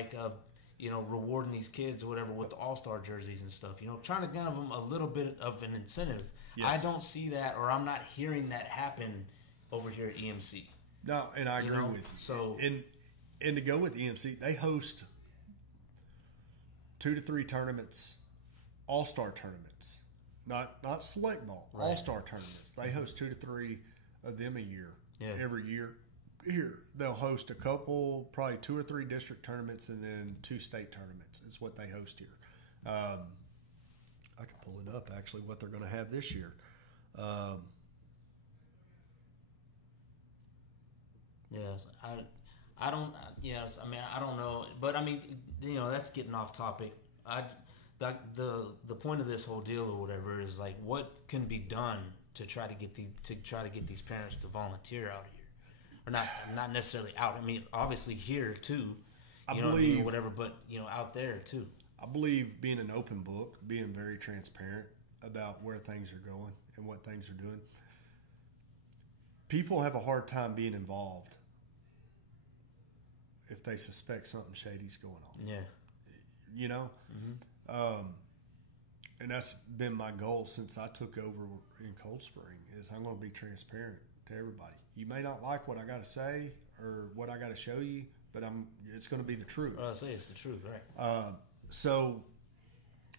rewarding these kids or whatever with the All-Star jerseys and stuff. Trying to give them a little bit of an incentive. Yes. I don't see that, or I'm not hearing that happen over here at EMC. No, and I agree with you. So, and to go with EMC, they host 2 to 3 tournaments, All-Star tournaments, not select ball, All-Star tournaments. They host 2 to 3 of them a year. Every year. Here they'll host a couple, probably 2 or 3 district tournaments, and then 2 state tournaments. Is what they host here. I can pull it up actually. What they're going to have this year. Yes, I don't. Yes, I mean I don't know, but I mean that's getting off topic. The point of this whole deal or whatever is like what can be done to try to get these parents to volunteer out here. Or not necessarily out. I mean, obviously here too. I believe whatever, but out there too. I believe being an open book, being very transparent about where things are going and what things are doing. People have a hard time being involved if they suspect something shady's going on. Yeah. Mm-hmm. And that's been my goal since I took over in Cold Spring. Is I'm going to be transparent to everybody. You may not like what I got to say or what I got to show you, but it's going to be the truth. Well, I say it's the truth, right? So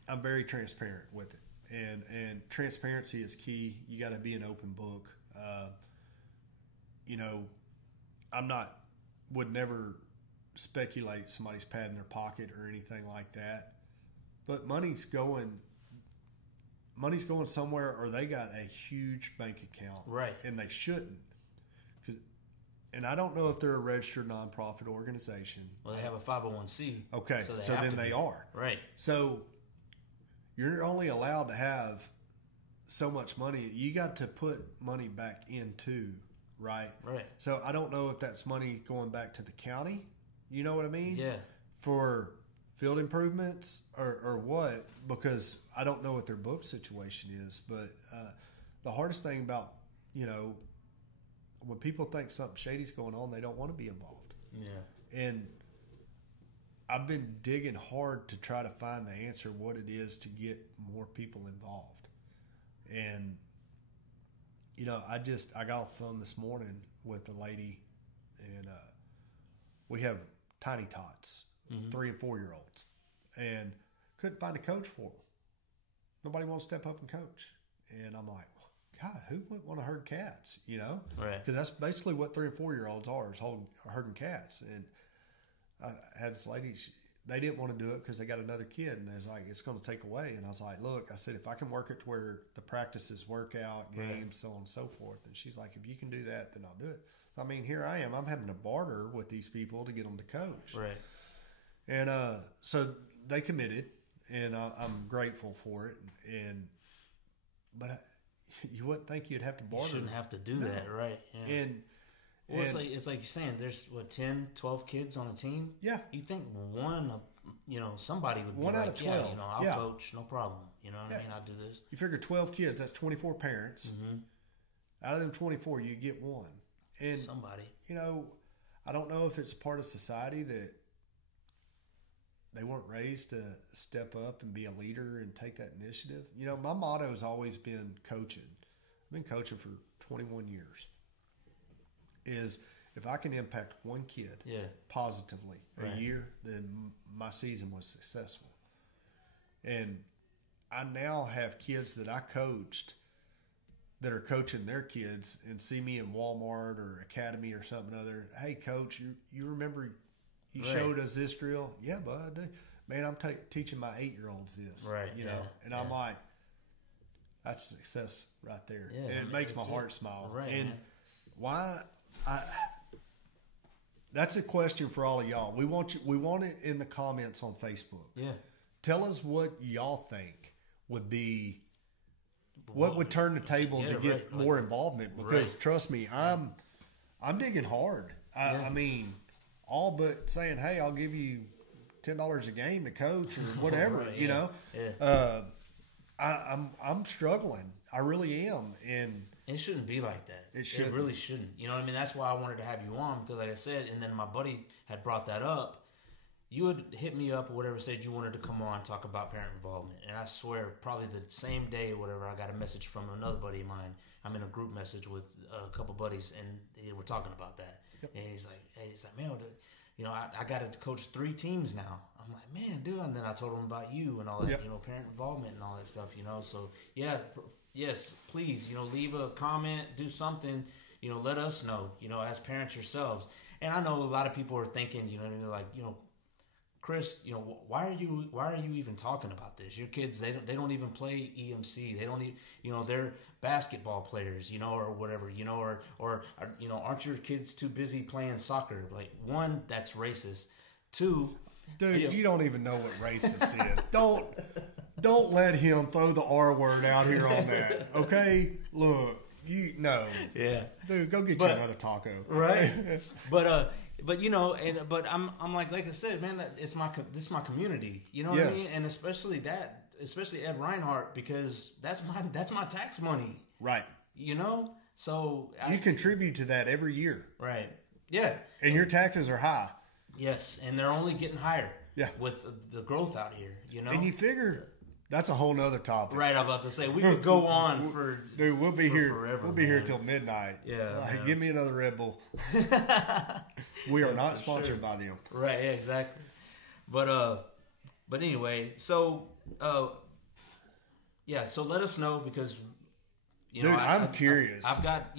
I'm very transparent with it, and transparency is key. You got to be an open book. Would never speculate somebody's padding their pocket or anything like that, but money's going somewhere, or they got a huge bank account, right? And they shouldn't. And I don't know if they're a registered nonprofit organization. Well, they have a 501c. Okay, so then they are. Right. So you're only allowed to have so much money. You got to put money back into, right? Right. So I don't know if that's money going back to the county. You know what I mean? Yeah. For field improvements or what, because I don't know what their book situation is. But the hardest thing about, when people think something shady's going on, they don't want to be involved. Yeah. And I've been digging hard to try to find the answer, what it is to get more people involved. And, I got off the phone this morning with a lady, and we have tiny tots, 3 and 4 year olds, and couldn't find a coach for them. Nobody wants to step up and coach. And I'm like, God, who wouldn't want to herd cats, Right. Because that's basically what 3 and 4 year olds are, is herding cats. And I had this lady, they didn't want to do it because they got another kid, and they was like, it's going to take away. And I was like, look, I said, if I can work it to where the practices, workout, games, Right. so on and so forth. And she's like, if you can do that, then I'll do it. I mean, here I am. I'm having to barter with these people to get them to coach. Right. And so they committed, and I'm grateful for it. But you wouldn't think you'd have to barter. You shouldn't have to do that, right? Yeah. And it's like you're saying, there's 10, 12 kids on a team. Yeah. You think somebody would be one like, out of 12. I'll coach, no problem. You know what I mean? I'll do this. You figure 12 kids, that's 24 parents. Mm-hmm. Out of them 24, you get one. And somebody. I don't know if it's a part of society that they weren't raised to step up and be a leader and take that initiative. My motto has always been coaching. I've been coaching for 21 years. Is if I can impact one kid positively a year, then my season was successful. And I now have kids that I coached that are coaching their kids and see me in Walmart or Academy or something other. Hey, coach, you remember you showed us this drill? Yeah, bud, I do. Man, I'm teaching my 8-year-olds this. Right. And I'm like, that's success right there. Yeah, and it makes my heart smile. Right, and man. why? That's a question for all of y'all. We want it in the comments on Facebook. Yeah. Tell us what y'all think would be. What would turn the table to get more involvement? Because trust me, I'm digging hard. I mean, all but saying, "Hey, I'll give you $10 a game to coach or whatever." Yeah. I'm struggling. I really am, and it shouldn't be like that. It really shouldn't. You know what I mean? That's why I wanted to have you on, because, like I said, and then my buddy had brought that up. You would hit me up or whatever, said you wanted to come on and talk about parent involvement. And I swear, probably the same day or whatever, I got a message from another buddy of mine. I'm in a group message with a couple buddies, and they were talking about that. Yep. And he's like, man, I got to coach 3 teams now. I'm like, man, dude. And then I told him about you and all that, parent involvement and all that stuff, So, yes, please, leave a comment, do something, let us know, as parents yourselves. And I know a lot of people are thinking, like, Chris, why are you even talking about this? Your kids, they don't even play EMC. They don't even, they're basketball players, or whatever, or aren't your kids too busy playing soccer? Like, one, that's racist. 2, dude, you don't even know what racist is. Don't let him throw the R word out here on that. Okay, look, dude, go get you another taco, right? But I'm like I said, man, this is my community. You know what I mean? And especially Ed Reinhardt, because that's my tax money. Right. So you contribute to that every year. Right. Yeah. And your taxes are high. Yes, and they're only getting higher. Yeah. With the growth out here, And you figure that's a whole nother topic. Right, I'm about to say we could go on for dude. We'll be here forever. We'll be here till midnight. Yeah, give me another Red Bull. We are not sponsored by them. Right, yeah, exactly. But anyway, so so let us know, because dude, I'm curious. I've got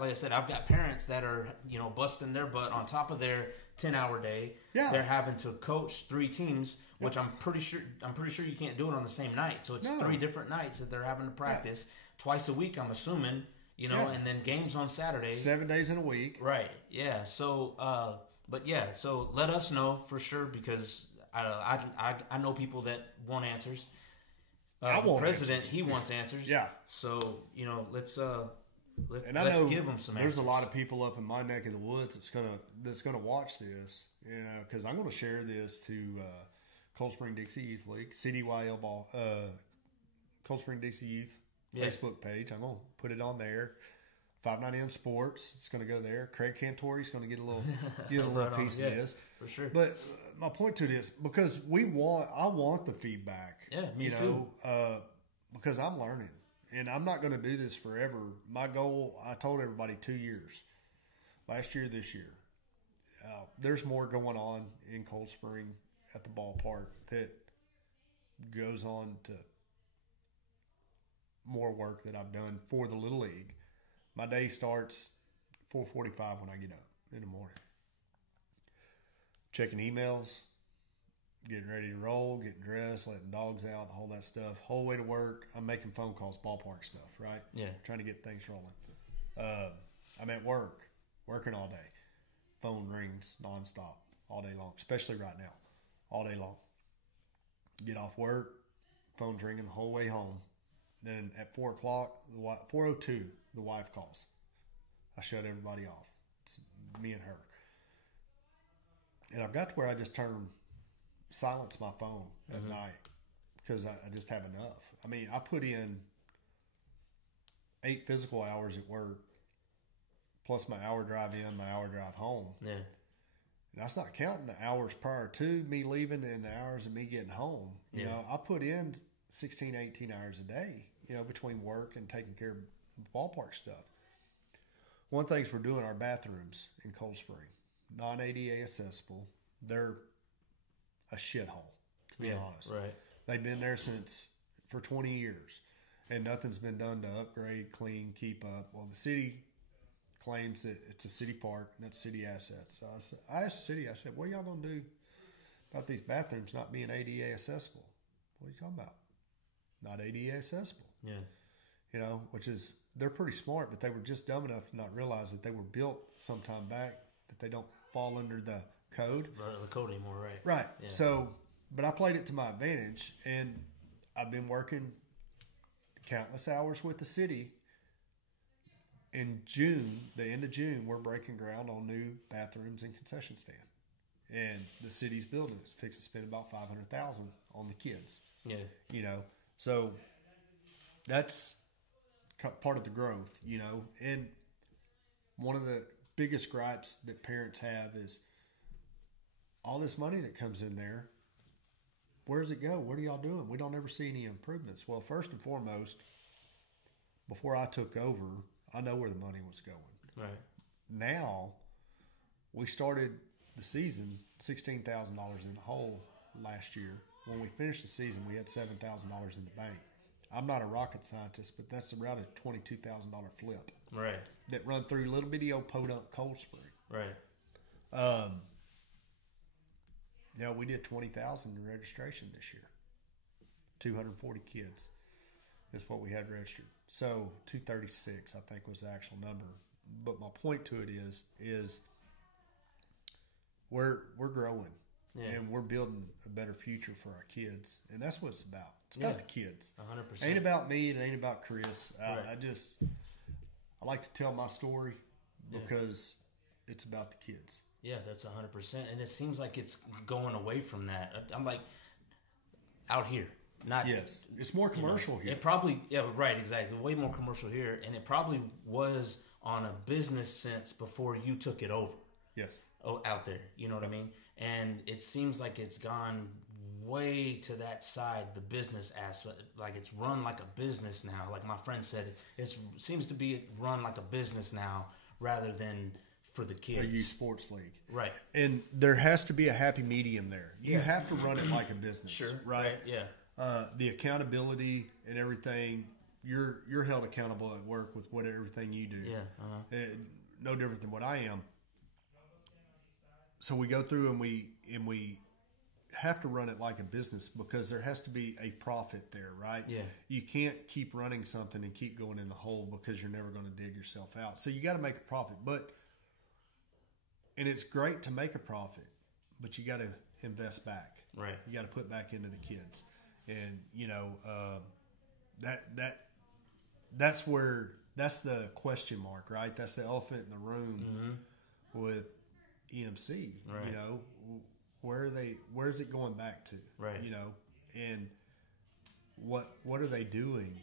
like I said, I've got parents that are busting their butt on top of their 10-hour day. Yeah, they're having to coach 3 teams, which I'm pretty sure you can't do it on the same night. So it's 3 different nights that they're having to practice twice a week, I'm assuming. And then games on Saturdays. 7 days in a week. Right. Yeah. So, so let us know for sure, because I know people that want answers. want president. answers. He wants answers. Yeah. So let's And I know give him some there's answers. a lot of people up in my neck of the woods that's gonna watch this, because I'm gonna share this to Cold Spring Dixie Youth League, CDYL ball, Cold Spring Dixie Youth Facebook page. I'm gonna put it on there. 59N Sports, it's gonna go there. Craig Cantori's gonna get a little piece of this for sure. But my point to this, because I want the feedback. Yeah, me too. Because I'm learning. And I'm not going to do this forever. My goal, I told everybody 2 years. Last year, this year. There's more going on in Cold Spring at the ballpark that goes on to more work that I've done for the Little League. My day starts 4:45 when I get up in the morning. Checking emails, getting ready to roll, getting dressed, letting dogs out, all that stuff. Whole way to work, I'm making phone calls, ballpark stuff, right? Yeah. Trying to get things rolling. I'm at work, working all day. Phone rings nonstop, all day long, especially right now, all day long. Get off work, phone's ringing the whole way home. Then at 4 o'clock, 4:02, the wife calls. I shut everybody off. It's me and her. And I've got to where I just silence my phone at night because I just have enough. I mean, I put in 8 physical hours at work, plus my hour drive in, my hour drive home. Yeah. And that's not counting the hours prior to me leaving and the hours of me getting home. You know, I put in 16, 18 hours a day, between work and taking care of ballpark stuff. One of the things we're doing, our bathrooms in Cold Spring, non-ADA accessible. They're a shithole, to be honest. Right. They've been there for 20 years, and nothing's been done to upgrade, clean, keep up. Well, the city claims that it's a city park and that's city assets. So I asked the city, I said, what are y'all going to do about these bathrooms not being ADA accessible? What are you talking about? Not ADA accessible. Yeah. Which is, they're pretty smart, but they were just dumb enough to not realize that they were built some time back, that they don't fall under the code. Right, the code anymore, right? Right. Yeah. So, but I played it to my advantage, and I've been working countless hours with the city. In June, the end of June, we're breaking ground on new bathrooms and concession stand, and the city's building is fixing to spend about $500,000 on the kids. Yeah. So that's part of the growth. And one of the biggest gripes that parents have is all this money that comes in there. Where does it go? What are y'all doing? We don't ever see any improvements. Well, first and foremost, before I took over, I know where the money was going. Right. Now, we started the season $16,000 in the hole last year. When we finished the season, we had $7,000 in the bank. I'm not a rocket scientist, but that's around a $22,000 flip. Right. That run through little bitty old podunk Cold Spring. Right. We did 20,000 in registration this year. 240 kids is what we had registered. So 236, I think, was the actual number. But my point to it is we're growing. Yeah. And we're building a better future for our kids. And that's what it's about. It's about the kids. 100%. It ain't about me. It ain't about Chris. Right. I like to tell my story because it's about the kids. Yeah, that's 100%. And it seems like it's going away from that. I'm like, out here. Not. Yes. It's more commercial here. It probably, right, exactly. Way more commercial here. And it probably was on a business sense before you took it over. Yes. Out there. You know what I mean? And it seems like it's gone way to that side, the business aspect. Like it's run like a business now. Like my friend said, it seems to be run like a business now rather than for the kids. A youth sports league. Right. And there has to be a happy medium there. You have to run it like a business. Sure. Right? Yeah. The accountability and everything, you're held accountable at work with everything you do. Yeah. No different than what I am. So we go through and we have to run it like a business because there has to be a profit there, right? Yeah. You can't keep running something and keep going in the hole because you're never going to dig yourself out. So you got to make a profit, and it's great to make a profit, but you got to invest back. Right. You got to put back into the kids. And that's the question mark, right? That's the elephant in the room with EMC. Right. Where's it going back to? Right. And what are they doing?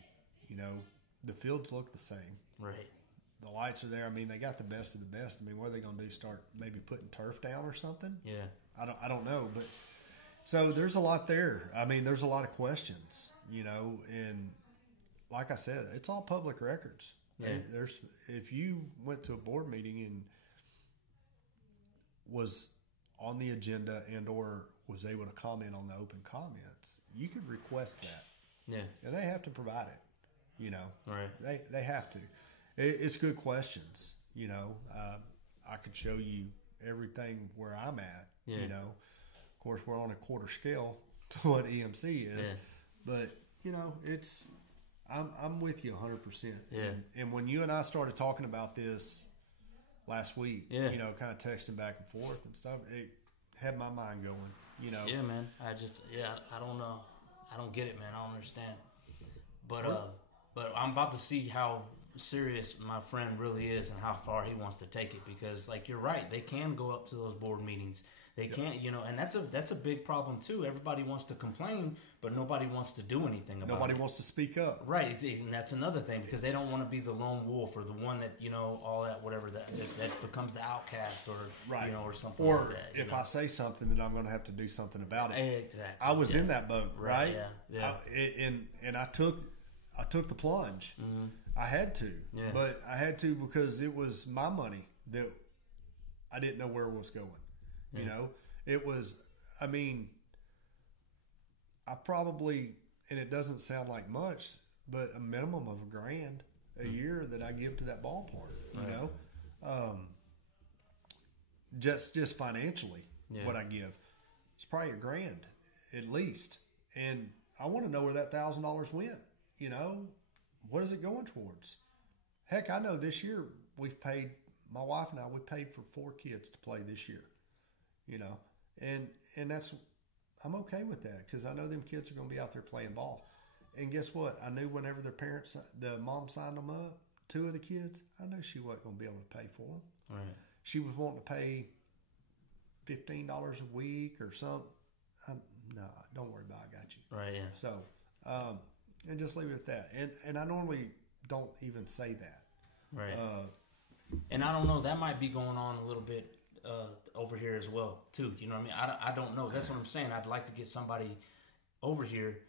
The fields look the same. Right. The lights are there. I mean, they got the best of the best. I mean, what are they going to do? Start maybe putting turf down or something? Yeah. I don't know, but so there's a lot there. I mean, there's a lot of questions, and like I said, it's all public records. Yeah. If you went to a board meeting and was on the agenda and or was able to comment on the open comments, you could request that. Yeah. And they have to provide it. Right. They have to. It's good questions. I could show you everything where I'm at. Yeah. Of course, we're on a quarter scale to what EMC is, but it's. I'm with you 100%. Yeah. And when you and I started talking about this last week, kind of texting back and forth and stuff, it had my mind going. Yeah, man. I don't know. I don't get it, man. I don't understand. But I'm about to see how serious my friend really is and how far he wants to take it, because like you're right, they can go up to those board meetings. They can't, and that's a big problem too. Everybody wants to complain, but nobody wants to do anything about it. Nobody wants to speak up. Right, and that's another thing, because they don't want to be the lone wolf or the one that, all that, whatever, that becomes the outcast or, right. Or something or like that. If I say something, then I'm going to have to do something about it. Exactly. I was in that boat, right? Yeah. And I took the plunge. Mm-hmm. I had to. Yeah. But I had to because it was my money that I didn't know where it was going. Yeah. It was, I probably, and it doesn't sound like much, but a minimum of $1,000 a year that I give to that ballpark, just financially, what I give. It's probably $1,000 at least. And I want to know where that $1,000 went. What is it going towards? Heck, I know this year my wife and I, we paid for 4 kids to play this year, and that's, I'm okay with that because I know them kids are going to be out there playing ball. And guess what? I knew whenever the mom signed them up, 2 of the kids, I knew she wasn't going to be able to pay for them. Right. She was wanting to pay $15 a week or something. No, don't worry about it. I got you. Right, yeah. So, and just leave it at that. And I normally don't even say that. Right. And I don't know, that might be going on a little bit over here as well, too. You know what I mean? I don't know. That's what I'm saying. I'd like to get somebody over here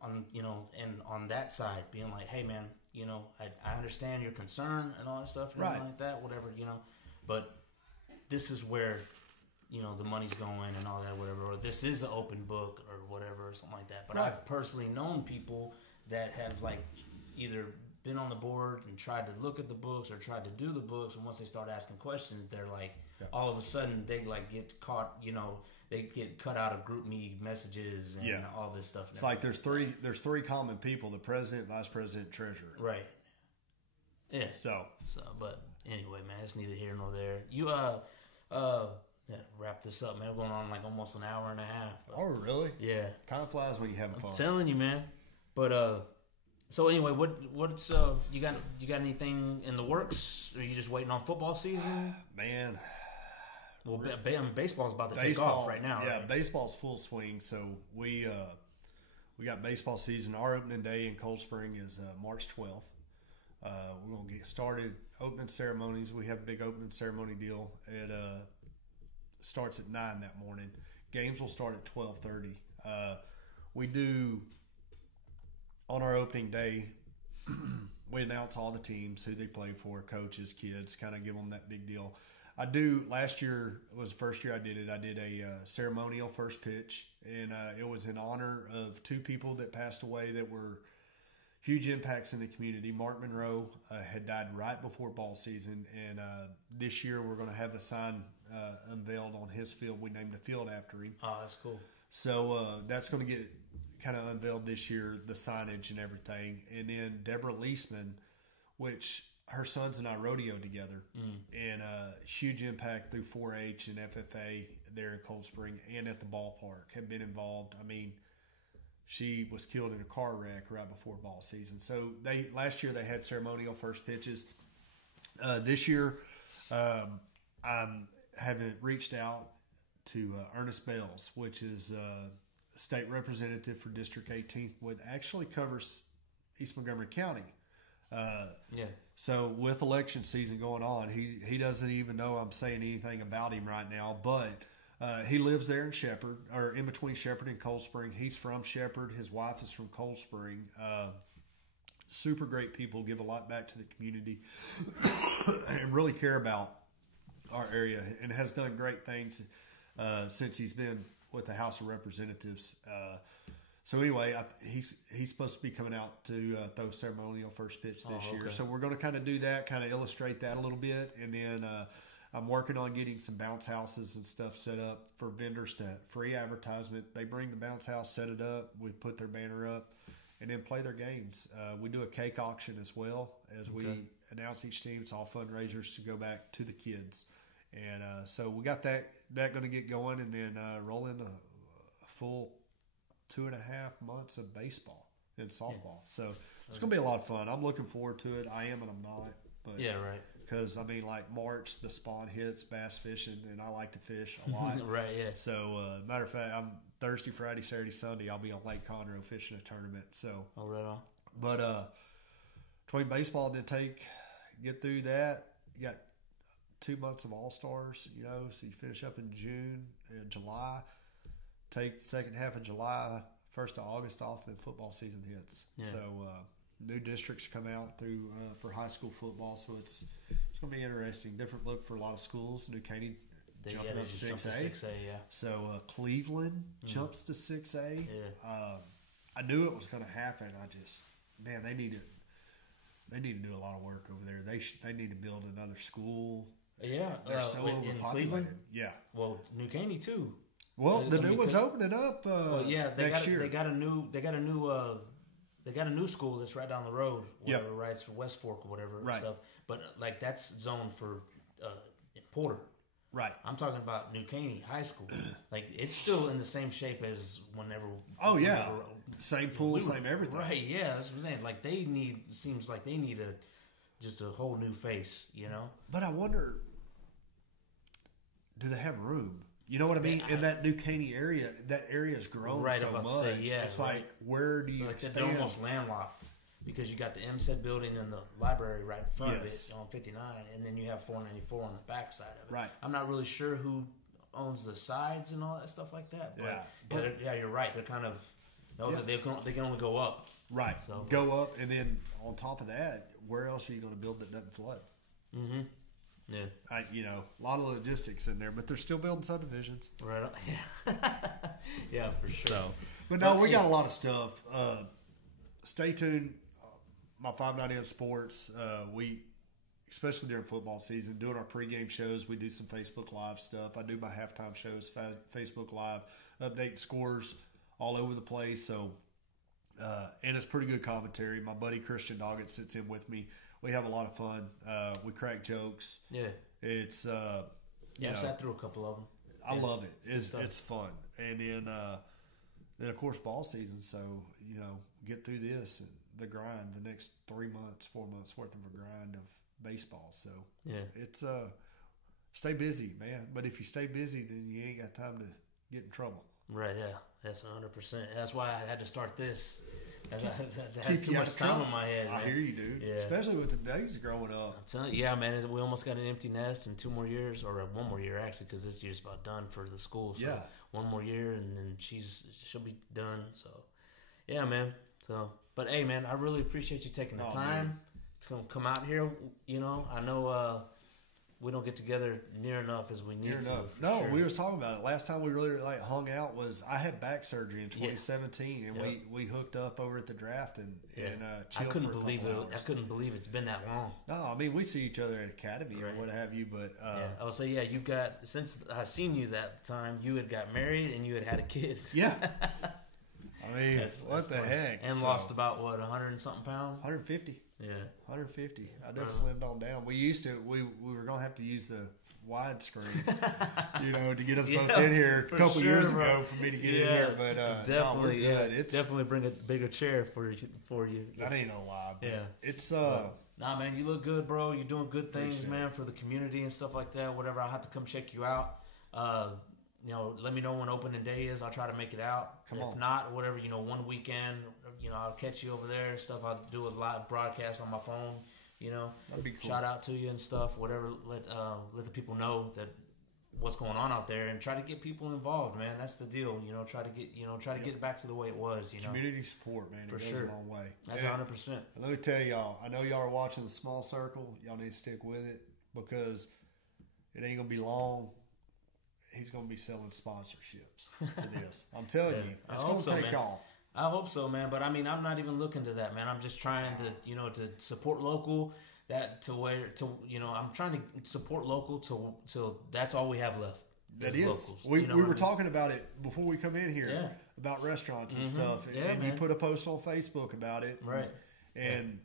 on, and on that side being like, hey, man, I understand your concern and all that stuff and everything like that, whatever, but this is where, the money's going and all that, whatever, or this is an open book or whatever, or something like that. But I've personally known people that have like either been on the board and tried to look at the books or tried to do the books, and once they start asking questions, they're like, all of a sudden they like get caught, they get cut out of group me messages and all this stuff. It's like there's three common people: the president, vice president, treasurer. Right. Yeah. So, but anyway, man, it's neither here nor there. You wrap this up, man. We're going on like almost an hour and a half. Oh, really? Yeah. Time flies when you're having fun. I'm telling you, man. But so anyway, what's you got anything in the works? Or are you just waiting on football season? Man. Well, baseball's about to take off right now. Yeah, right? Baseball's full swing. So we got baseball season. Our opening day in Cold Spring is March 12th. We're gonna get started opening ceremonies. We have a big opening ceremony deal. It starts at 9 that morning. Games will start at 12:30. We do on our opening day. We announce all the teams, who they play for, coaches, kids, kind of give them that big deal. Last year was the first year I did it. I did a ceremonial first pitch, and it was in honor of 2 people that passed away that were huge impacts in the community. Mark Monroe had died right before ball season, and this year we're going to have the sign unveiled on his field. We named the field after him. Oh, that's cool. So that's going to get kind of unveiled this year, the signage and everything. And then Deborah Leisman, which her sons and I rodeoed together, and huge impact through 4-H and FFA there in Cold Spring and at the ballpark, have been involved. I mean, she was killed in a car wreck right before ball season. So last year they had ceremonial first pitches. This year, I haven't reached out to Ernest Bells, which is state representative for District 18, what actually covers East Montgomery County. So with election season going on, he doesn't even know I'm saying anything about him right now, but he lives there in Shepherd, or in between Shepherd and Cold Spring. He's from Shepherd. His wife is from Cold Spring. Super great people, give a lot back to the community and really care about our area, and has done great things since he's been with the House of Representatives. So anyway, he's supposed to be coming out to throw ceremonial first pitch this year. So we're going to kind of do that, kind of illustrate that a little bit. And then I'm working on getting some bounce houses and stuff set up for vendors to free advertisement. They bring the bounce house, set it up, we put their banner up, and then play their games. We do a cake auction as well as we announce each team. It's all fundraisers to go back to the kids. And so we got that going to get going, and then roll in a full 2.5 months of baseball and softball. So it's going to be a lot of fun. I'm looking forward to it. I am and I'm not. But right. Because, I mean, like March, the spawn hits, bass fishing, and I like to fish a lot. Right, yeah. So, matter of fact, I'm Thursday, Friday, Saturday, Sunday, I'll be on Lake Conroe fishing a tournament. So, right on. But between baseball and then get through that, you got 2 months of All-Stars, so you finish up in June and July. Take the second half of July, 1st of August off, and football season hits. Yeah. So new districts come out through for high school football, so it's going to be interesting. Different look for a lot of schools. New Caney jumping up to 6A. So Cleveland jumps to 6A. Yeah. I knew it was going to happen. They need to do a lot of work over there. They need to build another school. Yeah, they're so overpopulated. Yeah. Well, New Caney too. Well, the new one's opening up next year. They got a new school that's right down the road. Whatever, right? It's for West Fork or whatever. Right. Stuff. But like that's zoned for Porter. Right. I'm talking about New Caney High School. Like it's still in the same shape as whenever. Oh yeah. Same pool, same everything. Right. Yeah. That's what I'm saying. Like seems like they need just a whole new face. But I wonder, do they have room? You know what I mean? In that New Caney area, that area's grown so much. It's like, where do you expand? They're almost landlocked because you got the MSED building and the library right in front of it on 59, and then you have 494 on the back side of it. Right. I'm not really sure who owns the sides and all that stuff like that. But you're right. They're kind of they can only go up. Right. So go up, and then on top of that, where else are you going to build that doesn't flood? Mm-hmm. Yeah, a lot of logistics in there, but they're still building subdivisions. Right. Yeah, yeah, for sure. So, but no, we got a lot of stuff. Stay tuned. My 590 Sports. We, especially during football season, doing our pregame shows. We do some Facebook Live stuff. I do my halftime shows, Facebook Live, update scores all over the place. So, and it's pretty good commentary. My buddy Christian Doggett sits in with me. We have a lot of fun. We crack jokes. Yeah. It's, I sat through a couple of them. I love it. It's fun. And then, of course, ball season. So, get through this and the grind, the next 3 months, 4 months worth of a grind of baseball. So, it's, stay busy, man. But if you stay busy, then you ain't got time to get in trouble. Right, yeah. That's 100%. That's why I had to start this. I had too much time on my head. I hear you, dude. Yeah. Especially with the babies growing up. I'm telling you, man, we almost got an empty nest in 2 more years, or 1 more year actually, because this year's about done for the school. So 1 more year, and then she'll be done. So, yeah, man. So, but hey, man, I really appreciate you taking the time to come out here. I know we don't get together near enough as we need to. No, we were talking about it. Last time we really hung out was I had back surgery in 2017, and we hooked up over at the draft and chilled. I couldn't believe it's been that long. No, I mean we see each other at academy or what have you, but I would say you got, since I seen you that time, you had got married and you had a kid. Yeah. I mean, What the heck? And lost about, 100 and something pounds? 150. Yeah. 150. I done slimmed on down. We used to, we were going to have to use the widescreen, to get us both in here a couple years ago for me to get in here. But definitely, no, we're good. It's, definitely bring a bigger chair for you. That ain't no lie. But it's nah, man, you look good, bro. You're doing good things, man, for the community and stuff like that. Whatever, I'll have to come check you out. Let me know when opening day is. I'll try to make it out. If not, whatever, one weekend, I'll catch you over there and stuff. I'll do a live broadcast on my phone. That'd be cool. Shout out to you and stuff. Whatever, let the people know that what's going on out there and try to get people involved, man. That's the deal. Try to get it back to the way it was. Community support, man. For it sure. goes a long way. That's 100%. Let me tell y'all. I know y'all are watching the small circle. Y'all need to stick with it because it ain't gonna be long. He's gonna be selling sponsorships for this. I'm telling you, it's gonna take off. I hope so, man. But I mean, I'm not even looking to that, man. I'm just trying to, to support local. I'm trying to support local till that's all we have left. That is. Locals. We were talking about it before we come in here about restaurants and stuff. And you put a post on Facebook about it, right? And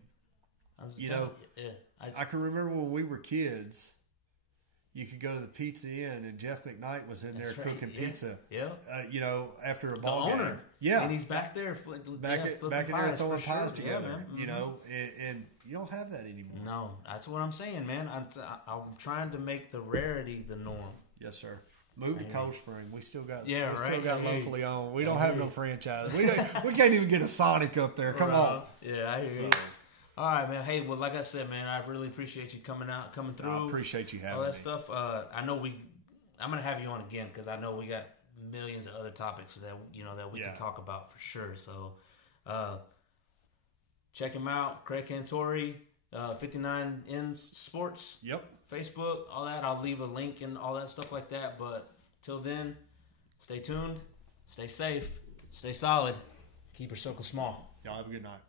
I can remember when we were kids. You could go to the Pizza Inn, and Jeff McKnight was in there cooking pizza. Yeah. After a ball game. Owner. Yeah. And he's back there, back in there throwing pies together. Yeah, and you don't have that anymore. No, that's what I'm saying, man. I'm trying to make the rarity the norm. Yes, sir. Move to Cold Spring. We still got locally owned. We don't have no franchise. We can't even get a Sonic up there. Come on. Yeah, I hear you. All right, man. Hey, well, like I said, man, I really appreciate you coming through. I appreciate you having all that me. Stuff. I know I'm gonna have you on again because I know we got millions of other topics that we can talk about for sure. So, check him out, Kraig Erwin, 59N Sports. Yep. Facebook, all that. I'll leave a link and all that stuff like that. But till then, stay tuned, stay safe, stay solid, keep your circle small. Y'all have a good night.